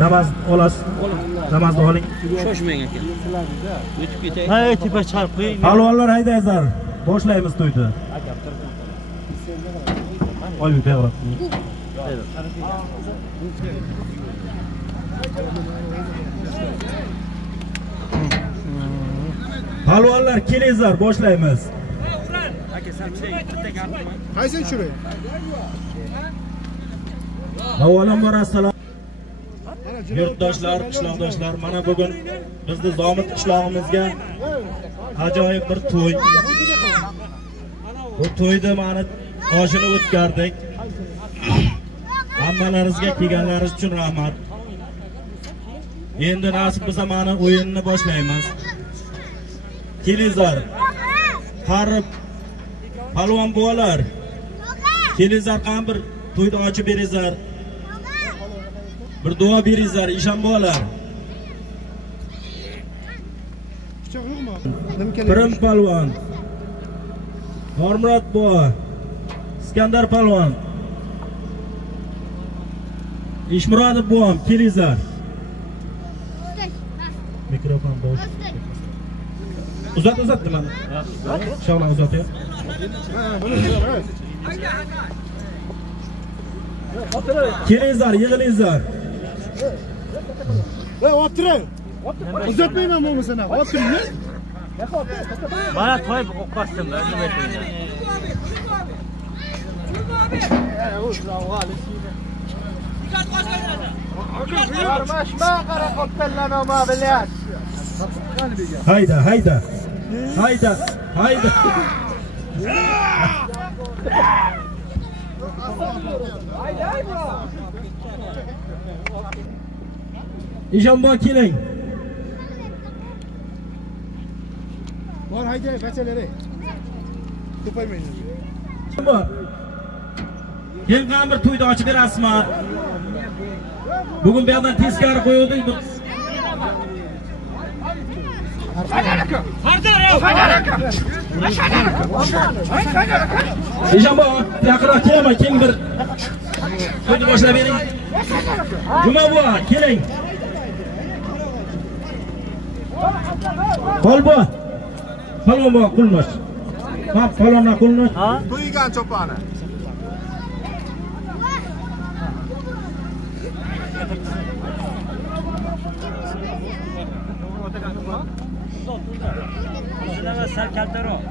Namoz olasiz. Namozni oling. Shoshmang aka. O'tib ketay. Ha, tepa chiqarib qo'ying. Palvonlar haydangizlar. Boshlaymiz to'yni. Oy, to'g'ri. Palvonlar kelingizlar, boshlaymiz. Aka, sen bitta gapmi? Qaysi tushiray? Avvalambor assalom. Yurtdoshlar, qishloqdoshlar, mana bugun bizni Zomit qishlog'imizga ajoyib bir to'y. Bu to'yda mana oshini o'tkardik. Hammalaringizga kelganlaringiz uchun rahmat. Endi nasib bo'lsa mana o'yinni boshlaymiz. Kelingizlar. Qarib palvon bolalar. Kelingizlar, qani bir to'yni ochib beringizlar. Bir duo beringizlar, ishon bolalar. Pirim palvon, Normurod bola, Iskandar palvon, Ishmurodov bolam, kelingizlar. Mikrofon bo'sh. Uzatdim mana. Shavna uzating. Kelingizlar, yig'ilingizlar. O'tiring. Uzatmayman bo'lmasana. O'tiring. Mana to'y o'qasdim, nima aytayman. Hayda. Hayda. İşanbo keling. Bor hayda, bachalari. Ko'paymaydi. İşanbo. Keling, qani bir to'yni ochib berasizmi? Bugun bu yerdan teskari qo'ydik. İşanbo, yaqinroq kelma, keling bir to'yni boshlab bering. Juma bu, keling. Palvon bu, qulnosh. Hop, palvonlar qulnosh. Ha? Qo'ygan cho'pani. Shundan sal kaltaroq.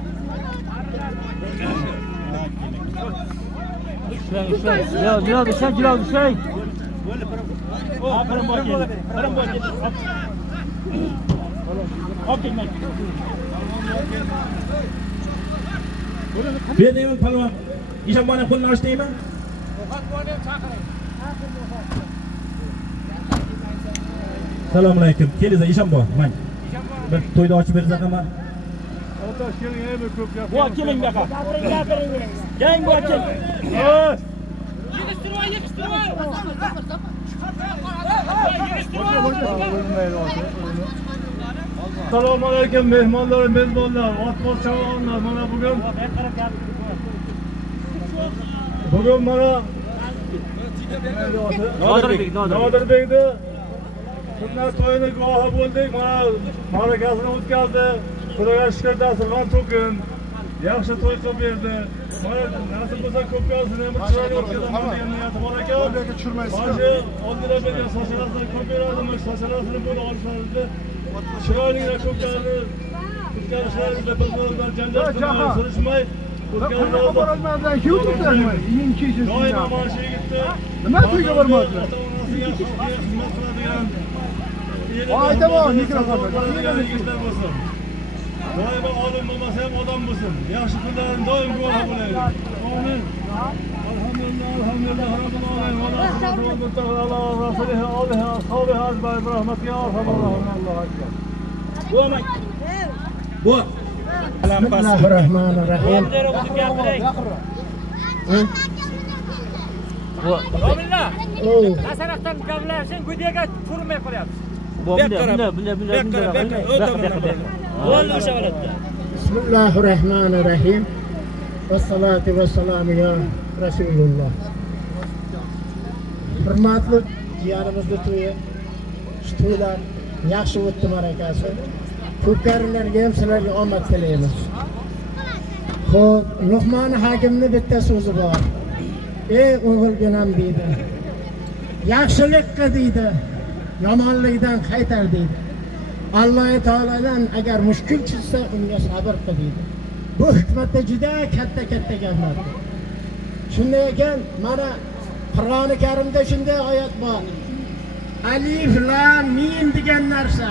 Jilov, ishlang. Berdingmi palvon? Ishonboni qo'lini ochdingmi? Assalomu alaykum. Kelingizlar, Ishonbo, mana. Bir to'yni ochib bersangiz ham. O'tosh keling, ey ko'p gap. Bu keling bu yoqqa. Gapiring. Gang bu kel. Assalomu alaykum mehmonlar, mezbonlar, otboz chavanlar. Mana bugun mana Nodirbekni sunnat to'yini guvohi bo'ldik. Mana ma'rakasini o'tkazdi. Xudoga shukr, dasturxon to'kin. Yaxshi to'y qilib berdi. Mana nasib bo'lsa ko'p olsin, ham chiroyli o'tkazaman degan niyati bor ekan. Ularga tushirmaysiz. Mana oldinda bergan sochalarni ko'p beradimi? Sochalarni bo'lib olishlarini chiroyligina ko'plarni o'tkazishlaringizda bir-biridan janjal qilmay, surishmay o'tkazinglar. YouTube'dami? Doim mana shu yigitni nima to'yga bormoqda? Xizmat qiladigan aytaman, mikrofonda yigitlar bo'lsin. Doim olim bo'lmasa ham odam bo'lsin. Yaxshi kunlarni doim guvohi bo'laylik. Amin. Alhamdulillah robbil alamin. Va sallallahu ala rasulihi alihi ashabihi ajmain bi rahmatika ya arhamar rahimin. Allohu akbar. Bu. Bismillahirrahmanirrahim. Komilla. Oo. Tasarrufdan gaplashing, gudiga turmay qo'yapsiz. Bo'ldi o'sha holatda. Bismillahirrahmanirrahim. Vassalatu vassalamu ya Rasululloh. Hurmatli jiyanimizning to'yi, shu to'ylar yaxshi o'tdi marakasi. Ko'pkarilarga ham sizlarga omad tilaymiz. Xo'p, Luqmon Hakimning bitta so'zi bor. Ey o'g'ilginam deydi. Yaxshilik qil deydi. Yomonlikdan qaytar deydi. Alloh taoladan agar mushkul tushsa, unga sabr qil deydi. Bu hikmatda juda katta gaplar. Shunday ekan, mana Qur'oni Karimda shunday oyat bor. Alif lam mim degan narsa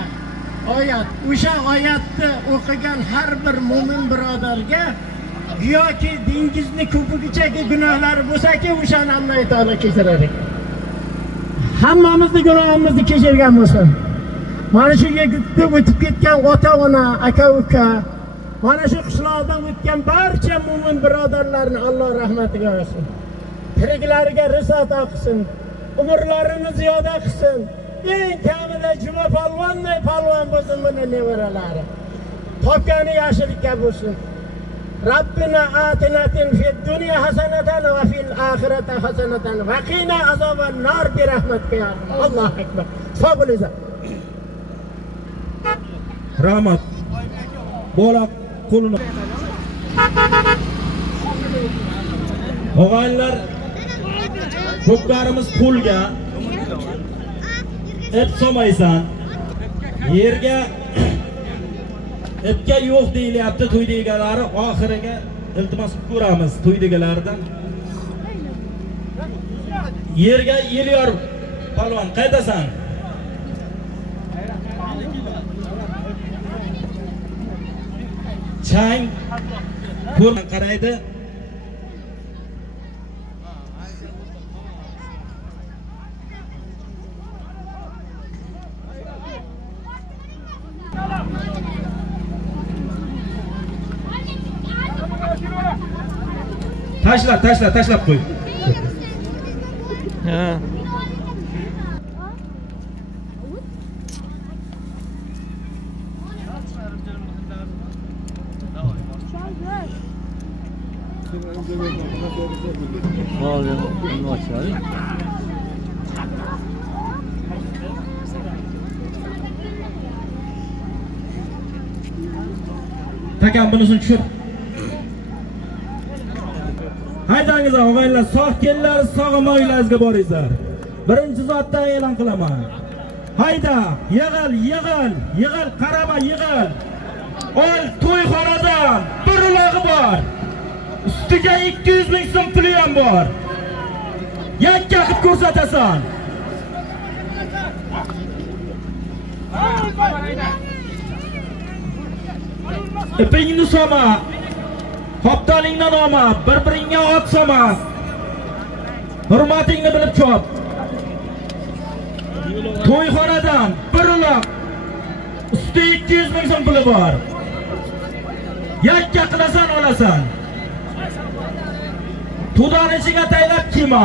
oyat. O'sha oyatni o'qigan har bir mu'min birodarga yoki dengizni ko'pigichagi gunohlari bo'lsa-ki, o'shani Alloh taolo kechirar ekan. Hammamizni gunohimizni kechirgan bo'lsin. Mana shu yerda o'tib ketgan ota-ona, aka-uka, mana shu qishloqdan o'tgan barcha mu'min birodarlarni Alloh rahmatiga olsin. Tiriklariga rizq ato qilsin. Umrlarini ziyoda qilsin. Eng kamida Juma polvonday polvon bo'lsin buni nevaralari. Topgani yaxshilikka bo'lsin. Rabbina atina fid dunya hasanatan va fil oxirati hasanatan va qina azoban nar bi rahmatika ya Alloh akbar. Sog' bo'linglar. Rahmat. Bola qo'lini. Og'aylar ko'plarimiz pulga et somaysan. Yerga etga yo'q deyilyapti to'yda egalari, oxiriga iltimos ko'ramiz to'yda egalaridan. Yerga Elyor palvon qaydasan? Chang ko'rib qaraydi. Tashlab qo'y. Ha. Takam bunisini tushir. Haydangiz og'aylar, sog' kellar, sog'im oilangizga boringizlar. Birinchi zotdan e'lon qilaman. Hayda, yig'il, qarama, yig'il. Ol to'yxonadan bir ulog'i bor. Ustiga 200 ming so'm puli ham bor. Yakka qilib ko'rsatasan. Ipingni soma. Qoptalingdan olma, bir-biringga ot soma. Hurmatingni bilib chop. To'yxonadan bir uloq. Usti 200 ming so'm puli bor. Yakka qilasan, olasan. To'dan ichiga taylab kiyma.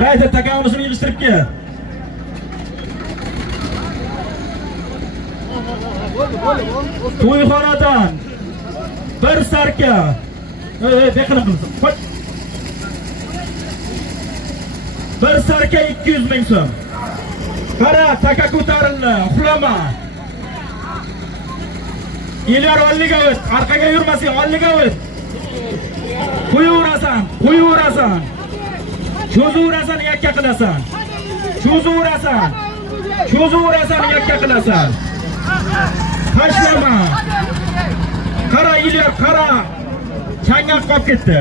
Qayta takamizini yig'ishtirib kel. To'yxonadan bir sarka. Beqilib qilsin. Qo'y. Bir sarka 200 ming so'm. Qara, taka ko'tarildi, uxlama. Elyor oldiga o't, orqaga yurmasang, oldiga o't. Qo'yaverasan. Cho'zuverasan, yakka qilasan. Cho'zuverasan, yakka qilasan. Tashlama. Qara, Elyor, qara. Changaq qolib ketdi.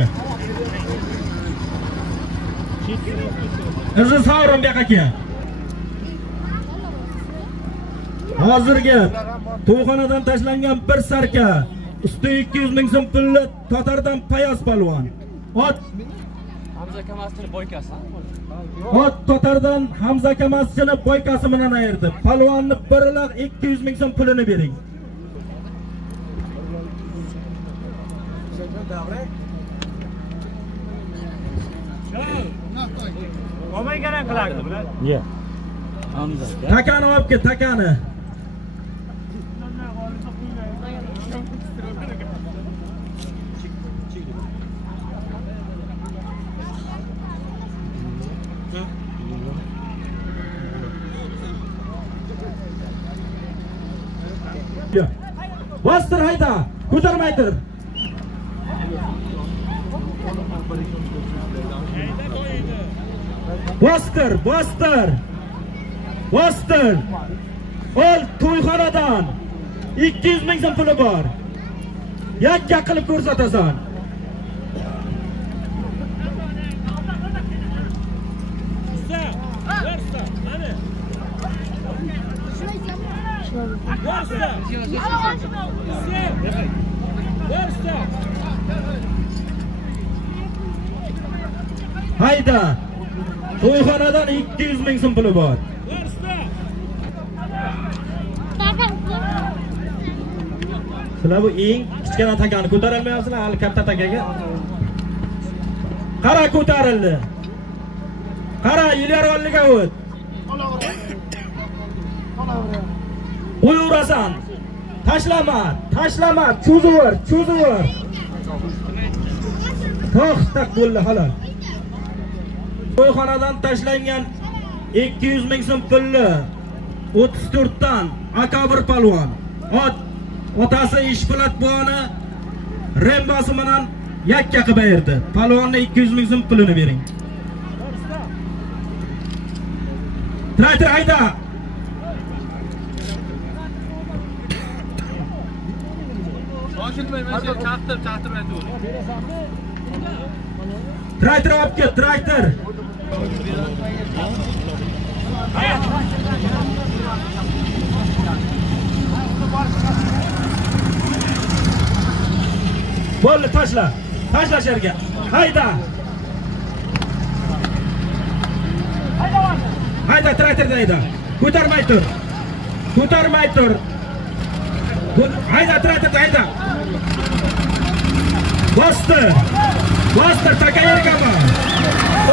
Izi sovrin bu yoqqa kel. Hozirgi to'yxonadan tashlangan bir sarka, usti 200 ming so'm pulli Tatardan Payas palvon. Ot. Hamza Kamasovning boykasi. Ot Totardan Hamza Kamasovning boykasi bilan ayirdi. Palvonni 1,200 ming so'm pulini bering. Olmaygaran qilardi bular. Ye. Hamza. Takani olib ket, takani. Bostir hayda, ko'tarmay tur. Bostir, bostir. Bostir. Ol to'yxonadan 200 ming so'm puli bor. Yakka qilib ko'rsatasan. Hayda. To'yxonadan 200 ming so'm puli bor. Sizlar bu eng kichkina takani ko'tara olmayapsizlar, hali katta takaga. Qara ko'tarildi. Qara Ilyarolliga o't. Qo'yaverasan. Tashlama, tashlama, cho'zivor, cho'zivor. To'xtab bo'ldi halol. To'yxonadan tashlangan 200 ming so'm pulni 34 dan akabir palvon. Otasi Ishpo'lat buvani Rembosi bilan yakka qilib berdi. Palvonni 200 ming so'm pulini bering. Traktor hayda. Traktor olib ket, traktor. Bo'ldi, tashla. Tashla sherga. Hayda. Hayda, traktorda hayda. Ko'tarmay tur. Ko'tarmay tur. Hayda, traktorda hayda. Bostir. Bostir, taka yergami?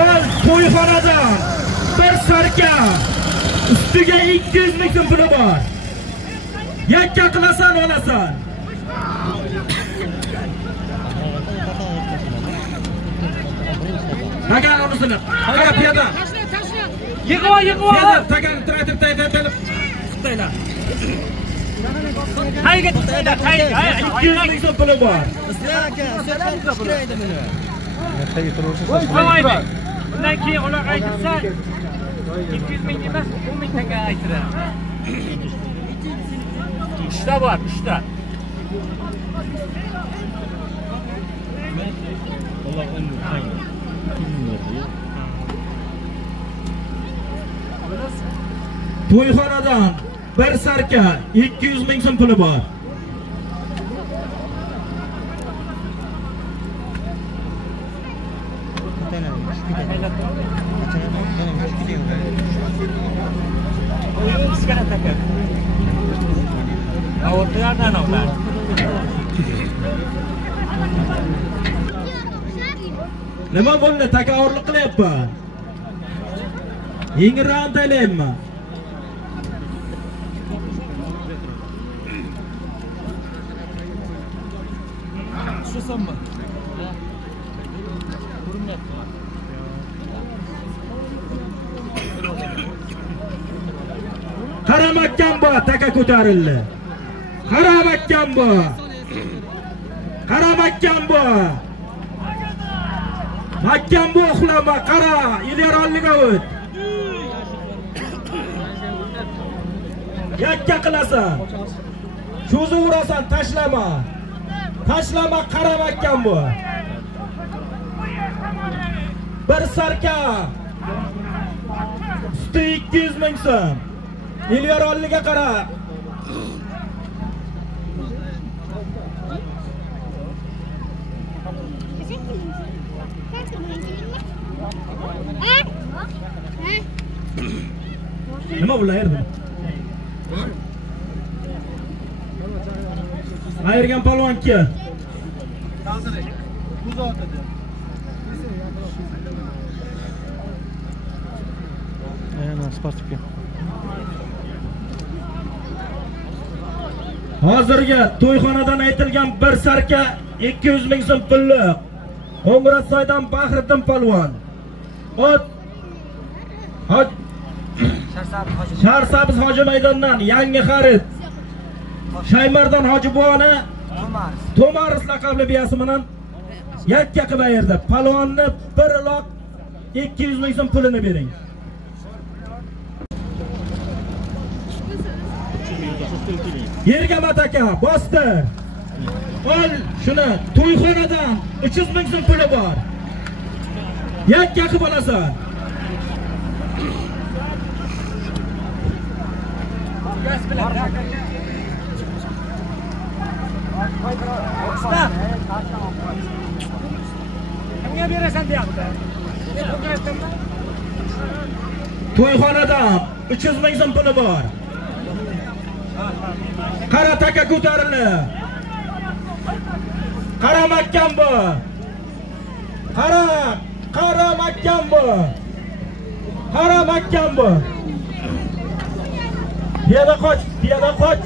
Ol to'yxonadan bir sarka. Ustiga 200 ming so'm puli bor. Yakka qilasan, olasan. Takan unisini. Qara piyoda. Yig'va, yig'va. Takan traktor tayyorlab qitaylar. Qayga tutayda, qayga. 200 ming so'm puli bor. Qo'ymaydi. Bundan keyin ular aytsa 200 ming emas, 10 ming taka aytiradi. Ishda bor, ishda. To'yxonadan bir sarka 200 ming so'm puli bor. Nima bo'ldi? Takrorlik qilyapman. Yengilroq taylayapman. Tushasanmi? Qaramakkan bu taka ko'tarildi. Qaramakkan bu. Qaramakkan bu. Makkan bu uxlama, qara, Ilyarolliga o't. Yakka qilasan. Cho'ziverasan, tashlama. Tashlama, qaramakkan bu. Bir sarka. Usti 200 ming so'm. Ilyarolliga qara. Nima bo'laydi? Ayirgan palvon ki. Sportga. Hozirgi to'yxonadan aytilgan bir sarka 200 ming so'm pullik. Qo'ng'irotsoydan Bahriddin palvon. Ot Sharsabz Hoji maydondan yangi xarid. Shaymardan Hoji buvoni To'maris laqabli biyasi bilan yakka qilib berdi. Palvonni 1 loq 200 ming so'm pulini bering. Yergamat aka, bostir. Ol shuni to'yxonadan 300 ming so'm puli bor. Yakka qilib olasan. Kimga berasan deyapti? To'yxonadan 300 ming so'm puli bor. Qara taka ko'tarildi. Qara makkan bu. Qara makkan bu. Qara makkan bu. Piyoda qoch, piyoda qoch.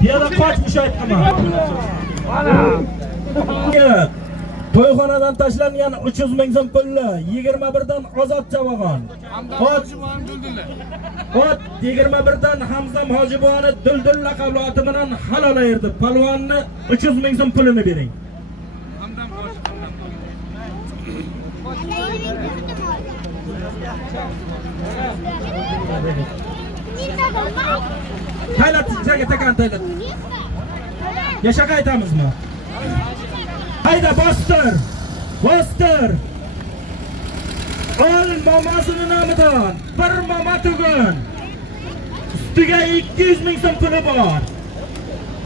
Piyoda qoch mushaytma. To'yxonadan tashlangan 300 ming so'm pulni 21 dan Ozod Javog'on. Ot 21 dan Hamzam Hojiboni Duldul laqabli oti bilan halol ayirdi. Palvonni 300 ming so'm pulini bering. Taylat joyga takan taylat. Yashaqa aytamizmi? Hayda bostir. Bostir. Ol momasini nomidan bir moma tugun. Ustiga 200 ming so'm puli bor.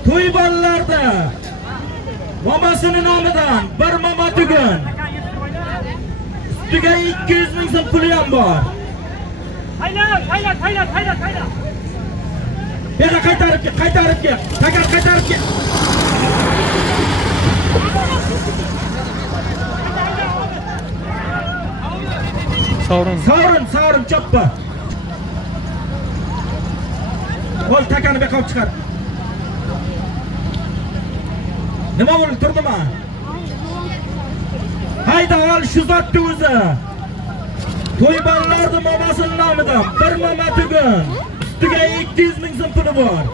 To'y bolalarda momasini nomidan bir moma tugun. Ustiga 200 ming so'm puli ham bor. Hayda. Yana qaytarib ket. Takat qaytarib ket. Savrin choppa. Ol takani beqib chiqar. Nima bo'ldi, turdimi? Hayda ol shu zotni o'zi. To'y bolalarni momasining nomidan bir moma tugun. Ustiga 200 ming so'm puli bor.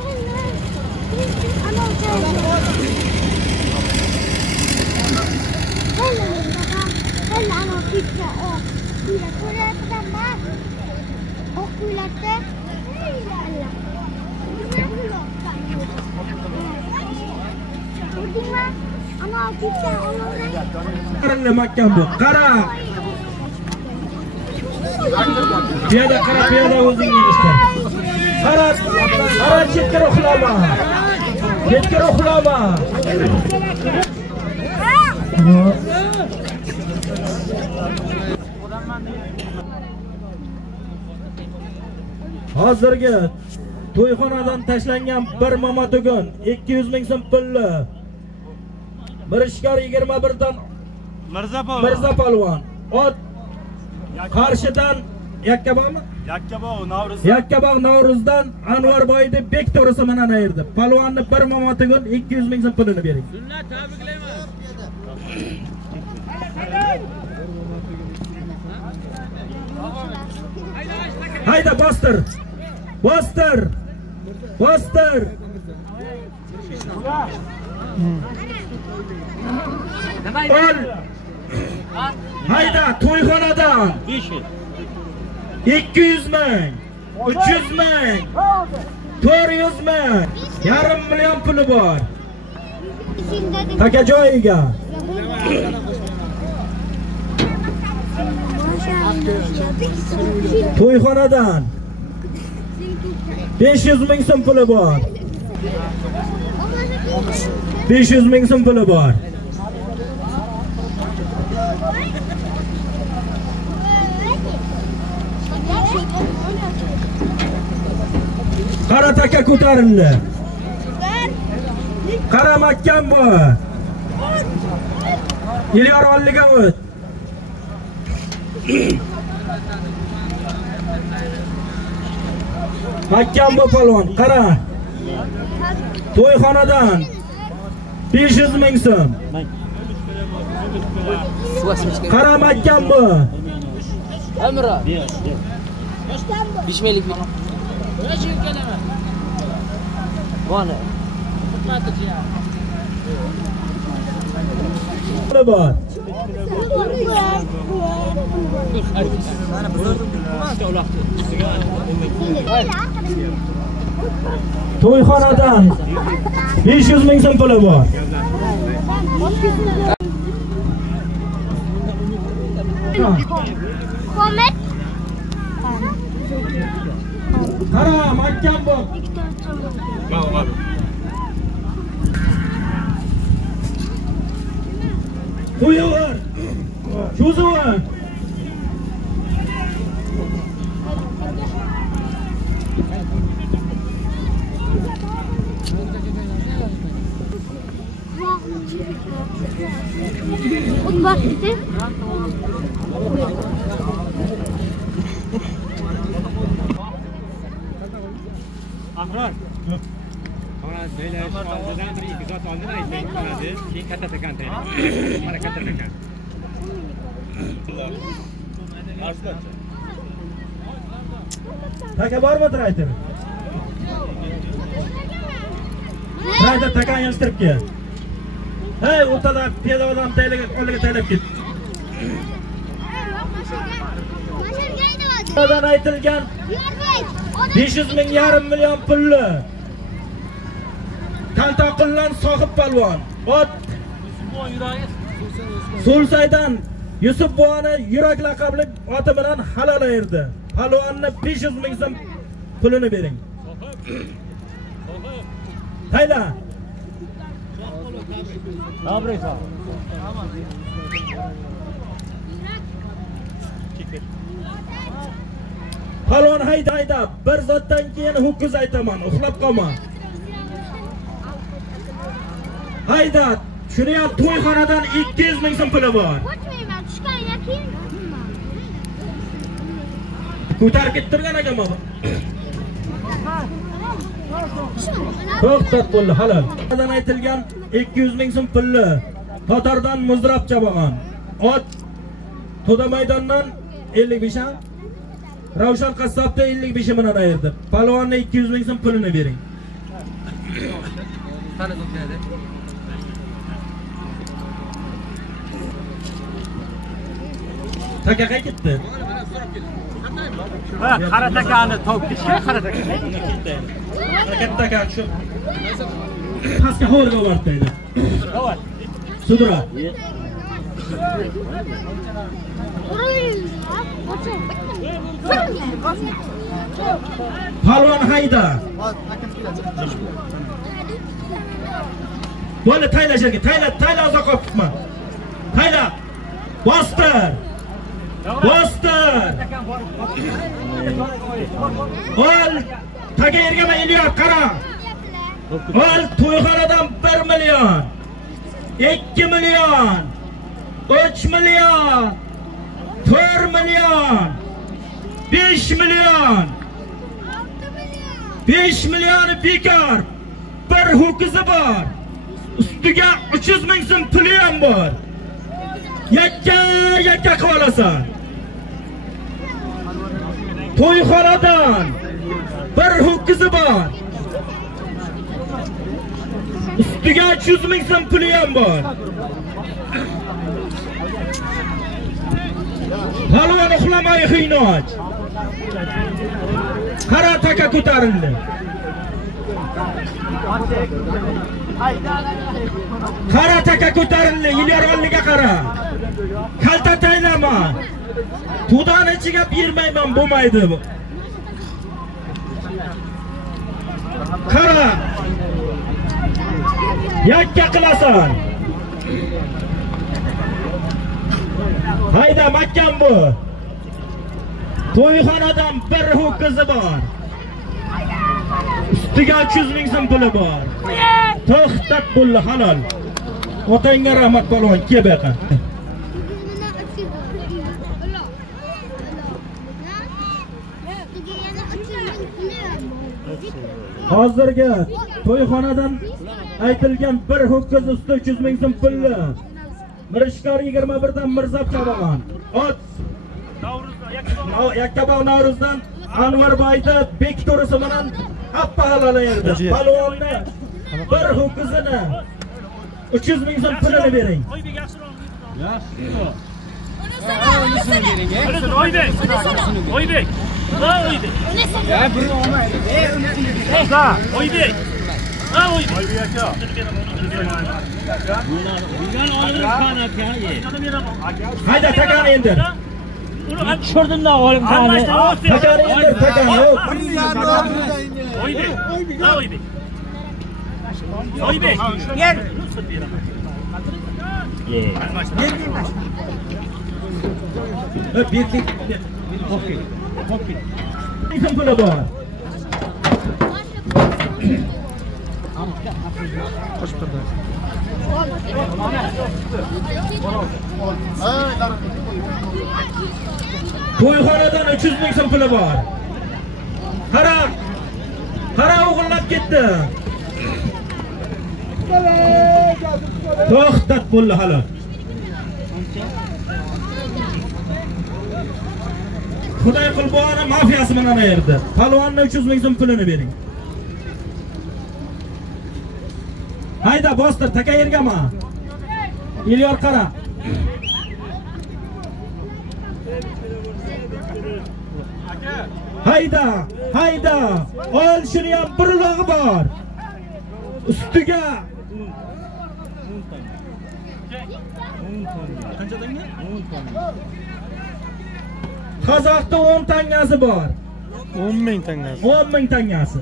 Qaranglar makkan bu. Qara. Piyoda qara, piyoda o'zingni ishla. Qara chetga uxlama. Chetga uxlama. Hozirgi to'yxonadan tashlangan bir moma tugun 200 ming so'm pulli. Mirishkor 21 dan Mirza palvon. Ot Qarshidan Yakkabog'mi? Yakkabog' Navro'zdan Anvarboyni bek to'g'risi bilan ayirdi. Palvonni bir moma tugun 200 ming so'm pulini bering. Sunnat tabriklayman. Hayda bostir. Ol. Hayda to'yxonadan 200 ming, 300 ming, 400 ming, yarim million puli bor. Taka joyiga. To'yxonadan 500 ming so'm puli bor. 500 ming so'm puli bor. Qara taka ko'tarildi. Qara mahkam bu. Ilyor olliga o't. Mahkam bu polvon, qara. To'yxonadan 500 ming so'm. Qara mahkam bu. Amra. 5 minglik. Mana. Nima bor? To'yxonadan 500 ming so'm puli bor. Komet. Qara, mahkam bu. Qo'yaver. Cho'zaver. Bak işte. Ahrar. Mana böyle şaldadan bir iki zat aldın aytay qiladi. Keyin katta takan taydi. Mana katta takan. Taka bormi trayter? Trayter takani yig'ishtirib kel. Hey, o'rtada piyoda odam taylaga oldiga taylab ket. Odan aytilgan 500 ming yarim million pulli. Kaltoqillan sohib polvon. Ot Sulsaydan Yusuf buvani yurak laqabli oti bilan halol erdi. Polvonni 500 ming so'm pulini bering. Tayla. Abraysa. Polvon hayda, bir zotdan keyin ho'kiz aytaman, uxlab qolma. Hayda, shuni ham to'yxonadan 200 ming so'm puli bor. Qo'ymayman, tushganiga keyin. Ko'tarib kettirgan akam bu. To'xtat pulni halol. Odan aytilgan 200 ming so'm pulli. Totardan muzrab chabagan. Ot To'da maydondan 55 ham. Ravshan qassobda 55 mingdan ayirdi. Polvonni 200 ming so'm pulini bering. Taka qayerga ketdi? Ha, qara takani topishga qara taka. Katta taka shu. Pastga hovliga bortaydi. Qovat. Sudra. Polvon hayda. Bo'ldi, tayla sherga, tayla uzoq qolib ketma. Tayla. Bostir. Bostir. Ol, taga ergama Ilyor, qara. Ol, to'yxonadan 1 million. 2 million. 3 million. 4 million. 5 million. 5 million bekor. Bir ho'kizi bor. Ustiga 300 ming so'm puli ham bor. Yakka qilib olasan. To'yxonadan bir ho'kizi bor. Ustiga 300 ming so'm puli ham bor. Polvon uxlamay xiynoch. Qara taka ko'tarildi. Qara taka ko'tarildi. Ilyor olliga qara. Kalta taylama. To'dan ichiga bermayman, bo'lmaydi bu. Qara. Yakka qilasan. Hayda, mahkam bu. To'yxonadan bir ho'kizi bor. Ustiga 300 ming so'm puli bor. To'xtat bo'ldi halol. Otangga rahmat polvon, kel bu yoqqa. Hozirgi to'yxonadan aytilgan bir ho'kiz usti 300 ming so'm pulli. Mirishkor 21 dan Mirza Chabogan. Ot Yakkabog' Navruzdan Anvarboyda Bekto'risi bilan happa halolaydi. Palvonni bir ho'kizini 300 ming so'm pulini bering. Oybek. Ya bir olmaydi. Oybek. Ha Oybek aka. Bundan olim kanat ya. Hayda takani endi. Uni tushirdim-da olim kanat. Takani endi, takani yo'q. Oybek. Ha Oybek. Oybek. Yer. Bitti. Hoppi. Kim puli bor? To'yxonadan 300 ming so'm puli bor. Qara o'g'irlab ketdi. To'xtat bo'ldi halol. Xudoy qilboni mafiyasi bilan yerdi. Palvonni 300 ming so'm pulini bering. Hayda bostir, taka yergami? Elyor qara. Hayda. Ol shuni ham bir log'i bor. Ustiga Qozoqda 10 tangasi bor. 10 ming tangasi. 10 ming tangasi.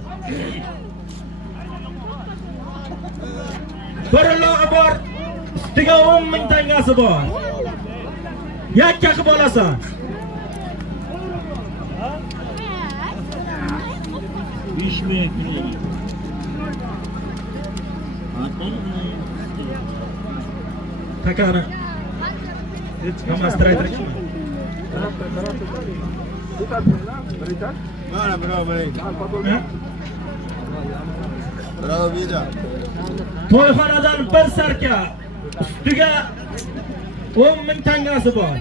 Bir log'i bor. Ustiga 10 ming tangasi bor. Yakka qilib olasan. Takara. Kamastiraytir. To'yxonadan bir sarka. Ustiga 10 ming tangasi bor.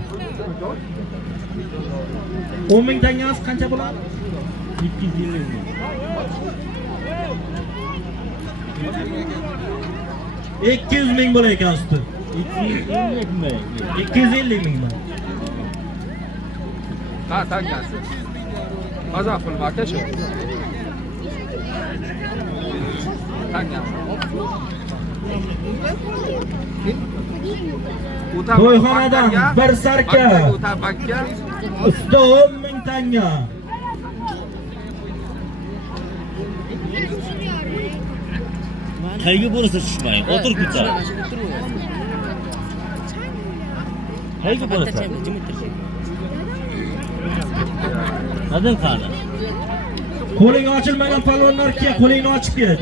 10 ming tangasi qancha bo'ladi? 250 ming. 200 ming bo'lar ekan usti. 250 ming. Ha, tangasi. Qozoq pul aka shu. Tangasi. To'yxonadan bir sarka. Usti 10 ming tanga. Qayga bo'lsa tushmang, o'tirib ketar. Qayga bo'lsa. Nadan qani? Qo'ling ochilmagan palvonlar ke, qo'lingni ochib ket.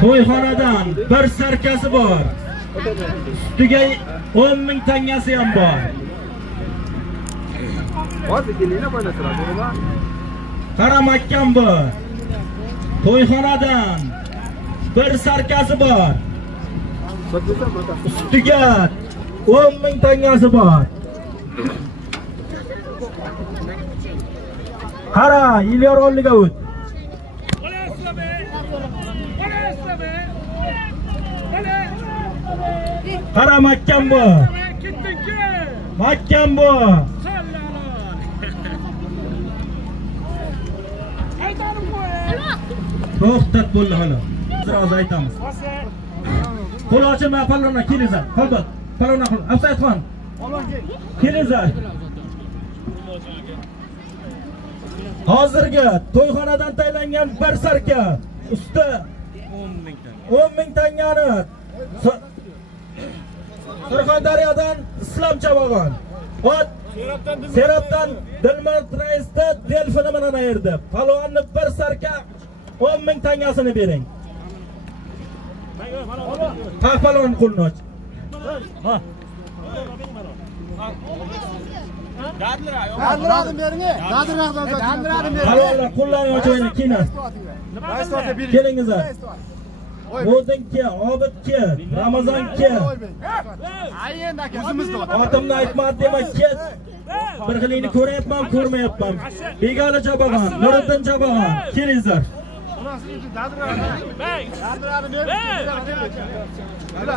To'yxonadan bir sarkasi bor. Ustiga 10 ming tangasi ham bor. Qaramakkan bor. To'yxonadan bir sarkasi bor. Ustiga 10 ming tangasi bor. Qara, Elyor oldiga o't. Qara makkan bu. Makkan bu. To'xtat bo'ldi hali. Biroz aytamiz. Qo'l ochma palonga kelinglar. Qalbat. Palonga qil. Afsayxon. Kelinglar. Hozirgi to'yxonadan tayinlangan bir sarka usti 10 ming tangani Surxondaryodan Islom Chavag'on. Serobdan Dilmurod raisda delfini bilan ayirdi. Palvonni bir sarka 10 ming tangasini bering. Palvon qo'lni och. Ha. Dadiradim bering. Dadiradim bering. Palvonlar qo'llarini ochaylik kina. Kelingizlar. Bo'dinki, Obidki, Ramazonki. Otimni aytmadi demak, ket. Bir xilingni ko'rayapman, ko'rmayapman. Begona Chabag'on, Nuriddin Chabag'on, kelingizlar.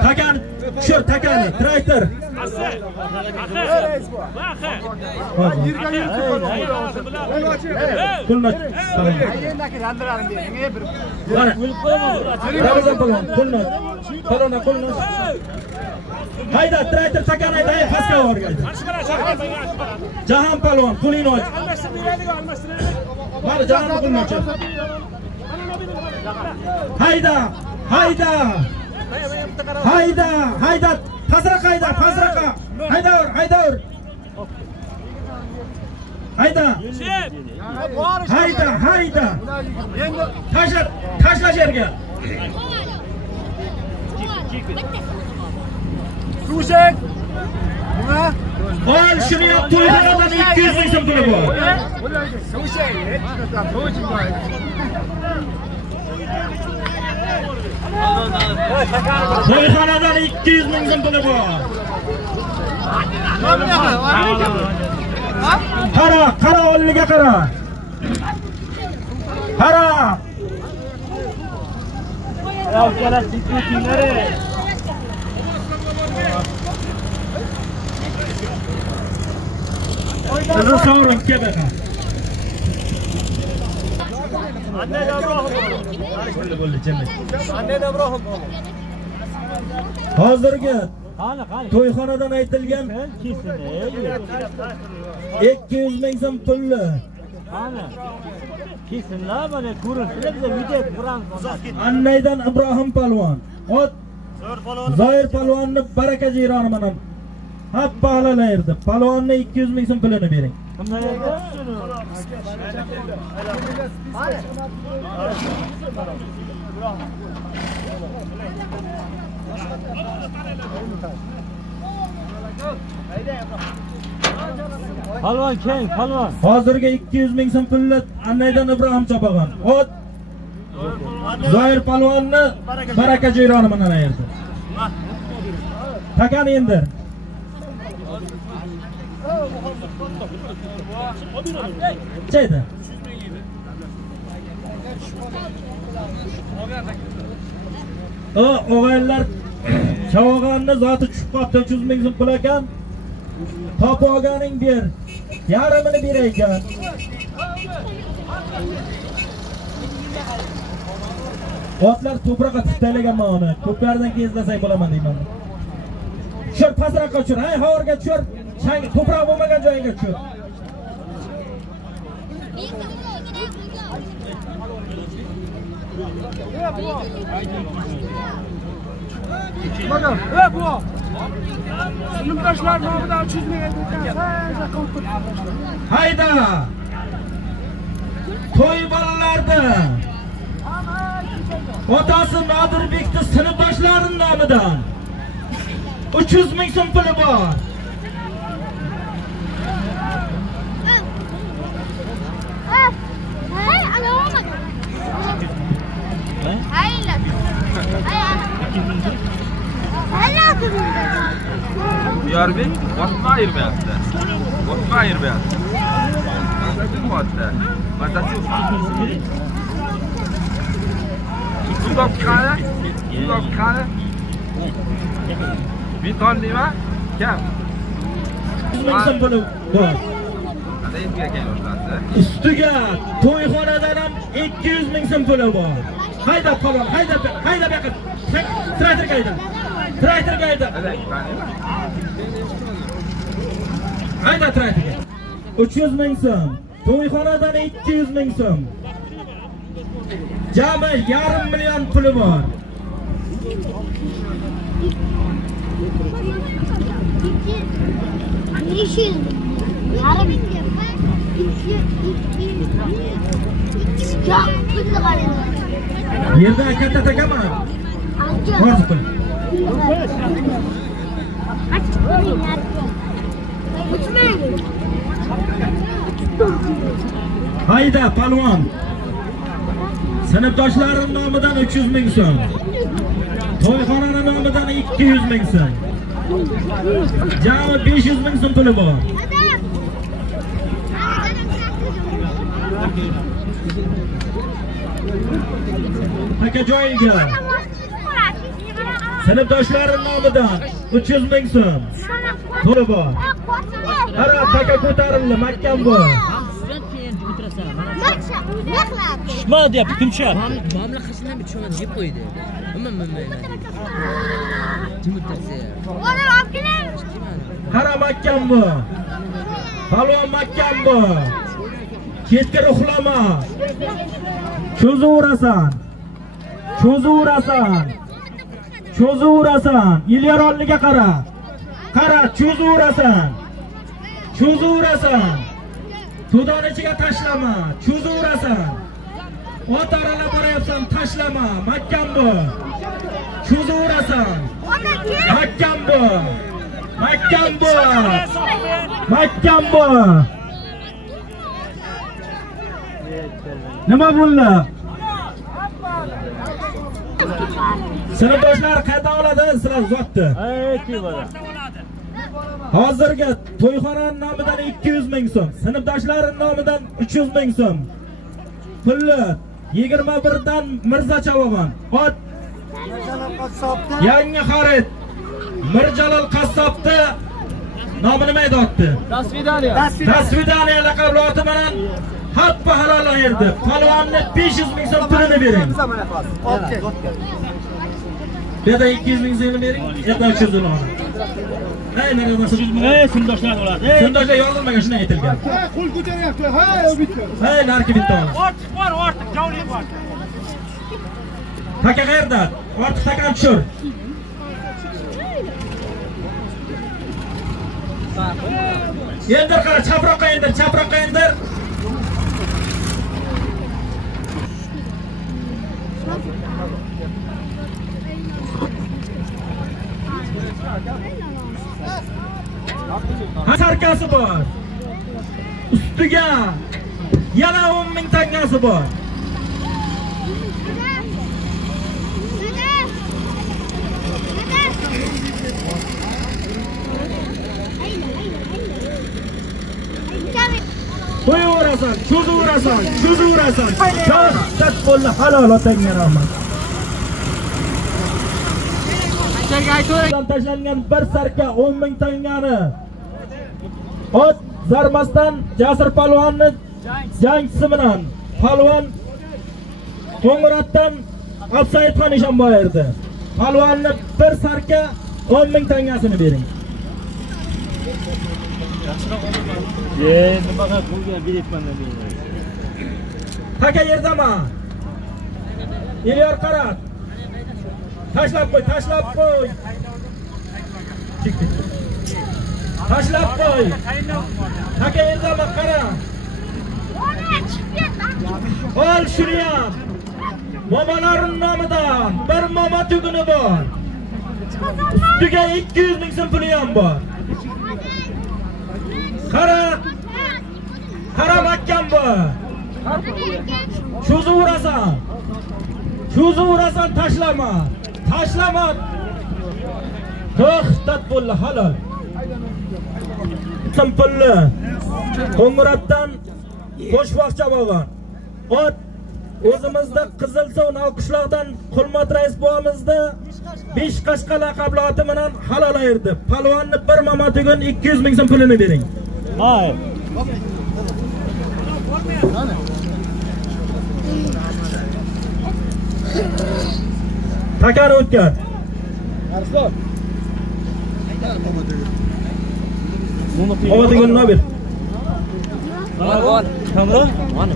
Takan, tushir takani, traktor. Pulni. Pulni. Pulni. Hayda, traktor takan hayda, pastga borgaydi. Jahon palvon, pulingni och. Mana Jahon pulni och. Hayda, hayda. Hayda, pasraqa hayda, pasraqa. Hayda. Hayda. Tashla yerga. Sushek. Nima? Ol shuni yo'q, to'yxonadan 200 ming so'm puli bor. Sushek. To'yxonadan 200 ming so'm puli bor. Qara, olliga qara. Qara. Sizni sovrin kebaqa. Hozirgi to'yxonadan aytilgan 200 ming so'm pulli. Ana. Kesinlar mana ko'rinsa biza video ko'ramiz. Annaydan Ibrohim palvon. Ot Zoir palvonni baraka jironi mana. Hab bag'lalaydi. Palvonni 200 ming so'm pulini bering. Kimlar edi? Palvon keng, palvon. Hozirgi 200 ming so'm pulni Annaydan Ibrohim Chabag'on. Ot Zoir palvonni baraka jironi mana ayirdi. Takan endi. Chaydi. O'g'aylar Chavag'onni zoti tushib qopti, 300 ming so'm pul ekan. Topib olganing ber. Yarmini ber ekan. Otlar to'proqqa tiktalagan mana. Ko'plardan kezlasak bo'laman deyman. Tushir, pastroqqa tushir. Hay, havorga tushir. To'proq bo'lmagan joyiga tushir. Hayda! To'y bolalarda otasi Nodirbekning sinfdoshlarining nomidan 300 ming so'm puli bor. Yorbek, vaqtni ayirmayapti. Vaqtni ayirmayapti. Bundoq qara. Biton nima? Kam. Ming puli bor. Ustiga to'yxonadan ham 200 ming so'm puli bor. Hayda palon, hayda baqir. Traktorga hayda. Hayda traktorga. 300 ming so'm. To'yxonadan 200 ming so'm. Jami 1,5 million puli bor. Yerda katta takaman. Hozir pul. Hayda palvon. Sinfdoshlarim nomidan 300 ming so'm. To'yxonaning nomidan 200 ming so'm. Jami 500 ming so'm puli bor. Aka joyiga. Sinfdoshlarim nomidan 300 ming so'm. Puli bor. Qara taka ko'tarildi, mahkam bor. Tushma deyapti, kim tushyapti? Mamla qishdan bir tushmadi deb qo'ydi. Kim o'tirsa? Qara mahkam bor. Palvon mahkam bor. Ketga uxlama. Cho'zaverasan. Cho'zaverasan. Cho'zaverasan. Ilyorolliga qara. Qara, cho'zaverasan. Cho'zaverasan. To'don ichiga tashlama. Cho'zaverasan. Ot aralab borayapsan, tashlama. Mahkam bor. Cho'zaverasan. Mahkam bor. Mahkam bor. Mahkam bor. Nima bo'ldi? Sinfdoshlar qayta oladi, sizlar uzatdi. Hozirga to'yxonaning nomidan 200 ming so'm, sinfdoshlaring nomidan 300 ming so'm. Pulli 21 dan Mirza Chavogon. Ot yangi xarid. Mirjalol qassobni nomi nima edi otdi? Dasvidaniya laqabli oti bilan hatto halol yerdi. Palvonni 500 ming so'm pulini bering. Beda 200 ming so'mni bering, yo'qda 300 ming oladi. Hey, nima bo'lsa, sinfdoshlar bo'ladi. sinfdoshlar yozilmagan shunday aytilgan. Qo'l ko'taryapti. Ha, bitta. Hey, narki bitta oladi. Ortiq bor, ortiq, javli bor. Taka qayerda? Ortiq takan tushir. Yendir qara, chaproqqa yendir, chaproqqa yendir. Sarkasi bor. Ustiga yana 10 ming tangasi bor. Qo'yaverasan, cho'zaverasan, cho'zaverasan. Katta qo'lni halol otangga rahmat. Tashlangan bir sarka 10 ming tangani ot zarmasdan Jasur palvonni jangchisi bilan palvon Qo'ng'irotdan Absaidxon Eshonboy erdi. Palvonni bir sarka 10 ming tangasini bering. Nimaga pulga beribman dedi. Taka yerdaman. Ilyor qarat. Tashlab qo'y, tashlab qo'y. Tashlab qo'y. Taka yerdaman, qara. Ol shuni ham. Momalarning nomidan bir moma tuguni bor. Ustiga 200 ming so'm puli ham bor. Qara. Qara mahkam bor. Cho'zaverasan. Cho'zaverasan, tashlama. Tashlama. To'xtat bo'ldi, halol. Simpulli. Qo'ng'irotdan Qo'shboqcha bo'lgan. Ot o'zimizda Qizilsuv Navqishloqdan Qulmat rais buvamizda 5 qashqa laqabli oti bilan halol erdi. Palvonni bir momotigun 200 ming so'm pulini bering. Hay. Takani o'tkaz. Arslon. Momotigun nima ber? Bor. Kamera? Mana.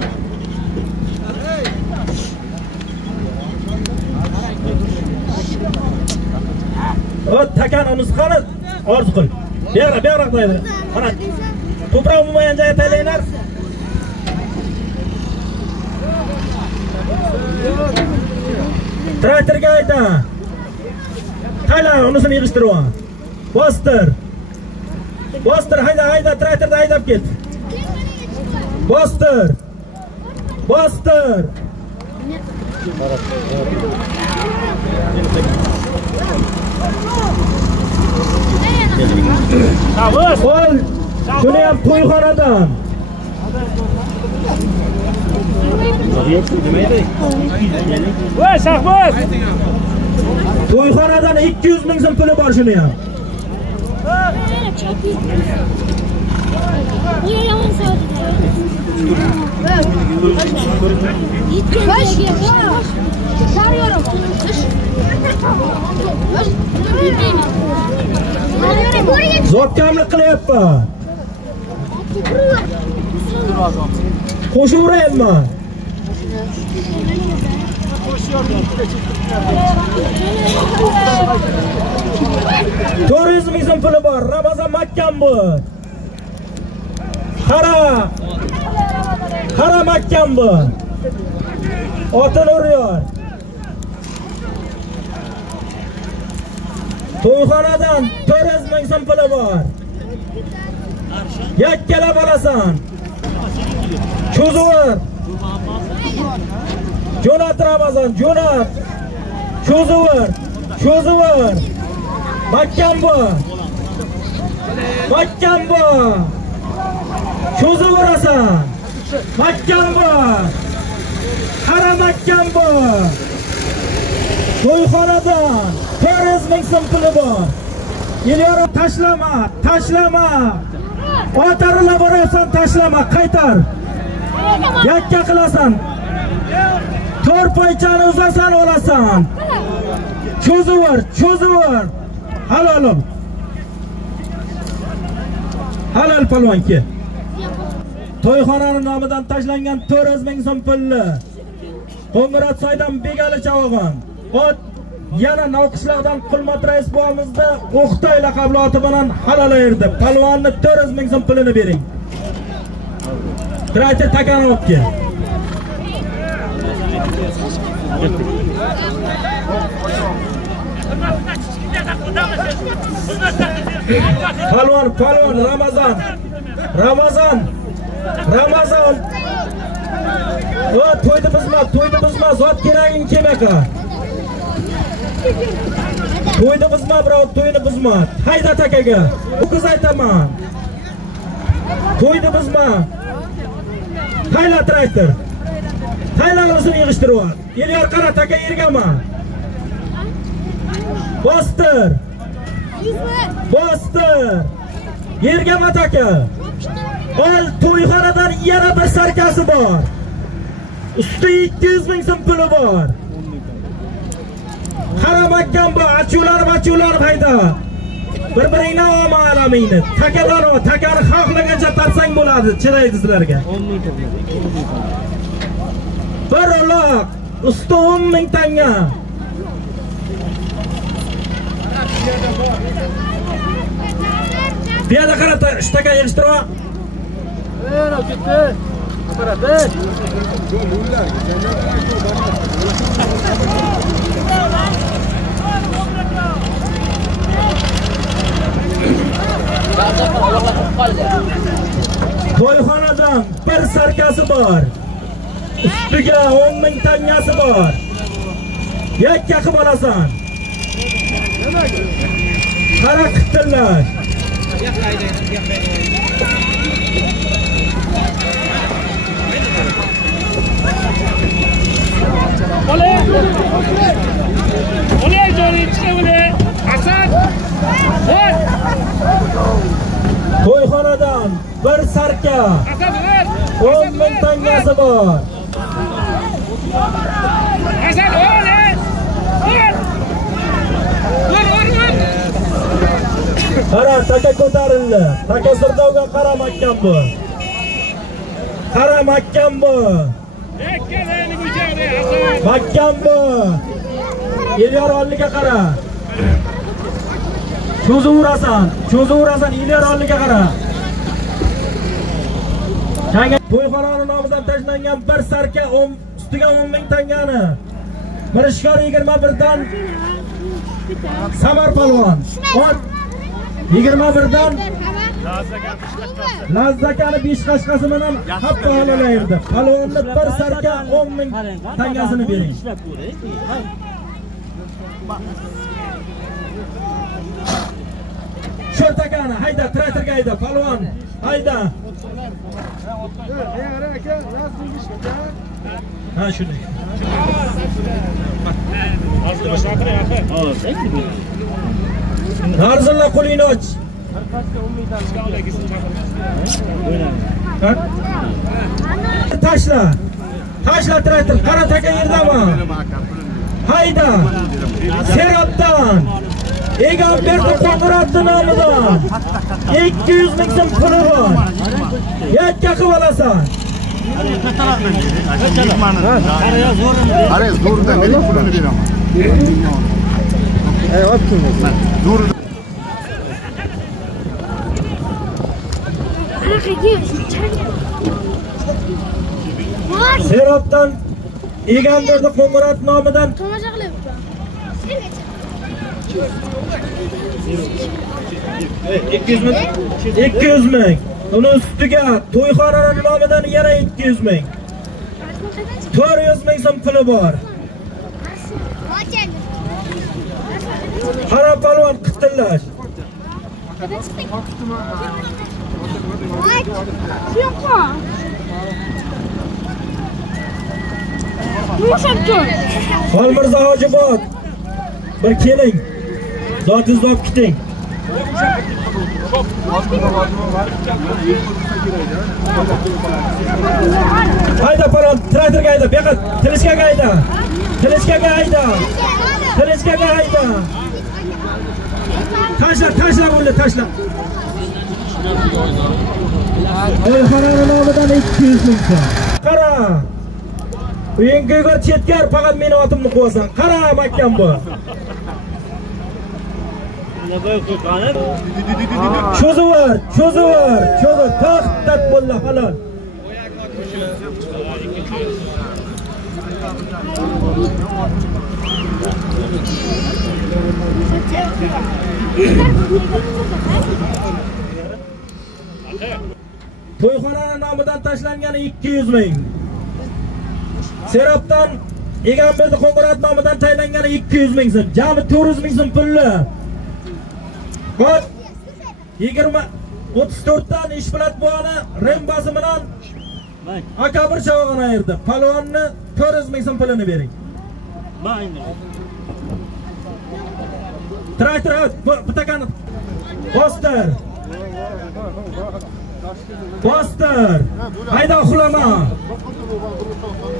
Takan nusxani orzu qil. Buyroq qo'yadi. Mana to'proq bo'lmagan joyga taylanglar. Traktorga ayta. Tayla, unisini yig'ishtirib ol. Bostir. Bostir, hayda, traktorda haydab ket. Bostir. Bostir. Qo'l. Shuni ham to'yxonadan. Voy, Shahboz! To'yxonadan 200 ming so'm puli bor shuni ham. Zotkamlik qilyapman. Qo'shaverayapman. Turizm izin puli bor. Ramazon Makkan bu. Qara Makkan bu. Otin uryor. To'yxonadan turizm izin puli bor. Yakkalab olasan. Cho'zuvur. Jo'nat Ramazon, jo'nat. Cho'zuvur. Makkan bu. Cho'zuvurasan. Makkan bu. Qara Makkan bu. To'yxonadan 400 ming so'm puli bor. Yeliyorum, tashlama. O'tarilib borasan, tashlama, qaytar. Yakka qilasan. To'rpoychani uzasan, olasan. Cho'zuvur. Halolim. Halol palvonki. To'yxonaning nomidan tashlangan 400 ming so'm pulli. Qo'ng'irot soydan Begali chavog'on. Ot yana Novqishloqdan Qulmat rais bo'g'imizda O'xtoy laqabli oti bilan halol erdi. Palvonni 400 ming so'm pulini bering. Traktor Takanov olib kel. Palvon Ramazon. O to'ydi bizma, zot keraging kelmaka. To'ydi bizma, birov to'yni bizma. Hayda takaga. O'qiz aytaman. To'ydi bizma. Hayla traktor. Haylalarni yig'ishtirib ol. Yeliyor qara taka yergama. Bostir. Yergama taka. Ol to'yxonadan yana bir sarkasi bor. Usti 200 ming so'm puli bor. Qaramakkan bu achular hayda. Bir-biringni omalamingni. Takani xohlagancha tarsang bo'ladi, chiraydi sizlarga. 10 ming so'm. Bir uloq, usti 10 ming tanga. Piyoda qarata, ishtaka yig'ishtirib ol. Ketdi. Qaradi. To'yxonadan bir sarkasi bor. Ustiga 10 ming tangasi bor. Yakka qilib olasan. Qara qittillash. Oley jo'ni ichga oley. Hasan. To'yxonadan bir sarka. 10 ming tangasi bor. Hasan oley. Qara, taka ko'tarildi. Taka Sirdovga qaramakkan bu. Qara mahkam bu. Mahkam bu. Elyor olliga qara. Cho'zuvurasan, Elyor olliga qara. To'yxonani nomidan tashlangan bir sarka ustiga 10 ming tangani. Mirishkor 21 dan Samar polvon. 21 dan Lazzakani 5 qashqasi bilan hatto halolaydi. Polvonni bir sarka 10 ming tangasini bering. Sho'rtakani hayda, traktorga hayda, polvon. Hayda. Ha shunday. Narzilla qo'lingni och. Tashla. Tashla traktor, qara taka yerdami? Hayda. Serobdan. Egamberdi Qo'ng'iratdi nomidan 200 ming so'm puli bor. Yakka qilib olasan. Qara zo'rda mening pulini beraman. Zo'rda. Serobdan Egamberdi Qo'ng'irat nomidan 200 ming. Uni ustiga to'yxonaning nomidan yana 200 ming. 400 ming so'm puli bor. Qara polvon qitillash. Xolmirzo Hojibod. Bir keling. Zotingiz olib keting. Hayda polvon, traktorga hayda, bu yoqqa Tilishkaga hayda. Tilishkaga hayda. Tilishkaga hayda. Tashla bo'ldi, tashla. To'yxonaning nomidan 200 ming so'm. Qara. Uyingga chetkar, faqat meni otimni qo'yasan. Qara mahkam bu. Cho'zuvor, taxtat bo'ldi halol. To'yxonaning nomidan tashlangani 200 ming. Serobdan Egamberdi Qo'ng'irat nomidan taylangani 200 ming so'm. Jami 400 ming so'm pulli. Bor 34 dan ishbilat bo'g'ani rembasi bilan aka bir chavog'ini ayirdi. Polvonni 400 ming so'm pulini bering. Traktor bitakani Poster. Hayda uxlama.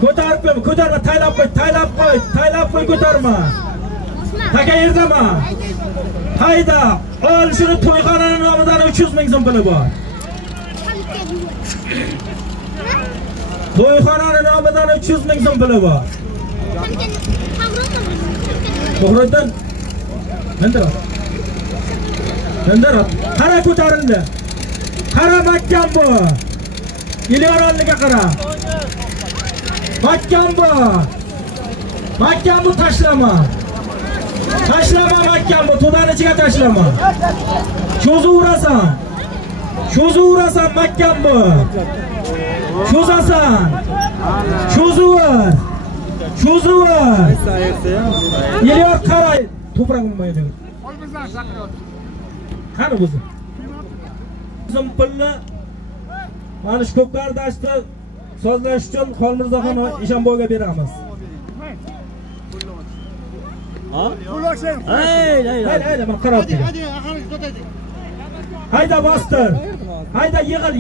Ko'tarma, taylab qo'y, ko'tarma. Taka yerdami? Hayda, ol shuni to'yxonaning nomidan 300 ming so'm puli bor. To'yxonaning nomidan 300 ming so'm puli bor. To'g'ridan. Mendir. Qara ko'tarildi. Qara mahkam bu. Elyor olliga qara. Mahkam bu tashlama. Mahkam bu, to'dan ichiga tashlama. Cho'zuvurasan mahkam bu. Cho'zasan. Cho'zuvur. Elyor qara. To'prak bo'lmaydi. Qani o'zi? Bizim pulni mana shu ko'pkar dashti sozlash uchun Xolmirzoxon Eshonboyga beramiz. Hayda, men qarab turing. Hayda bostir. Hayda yig'il.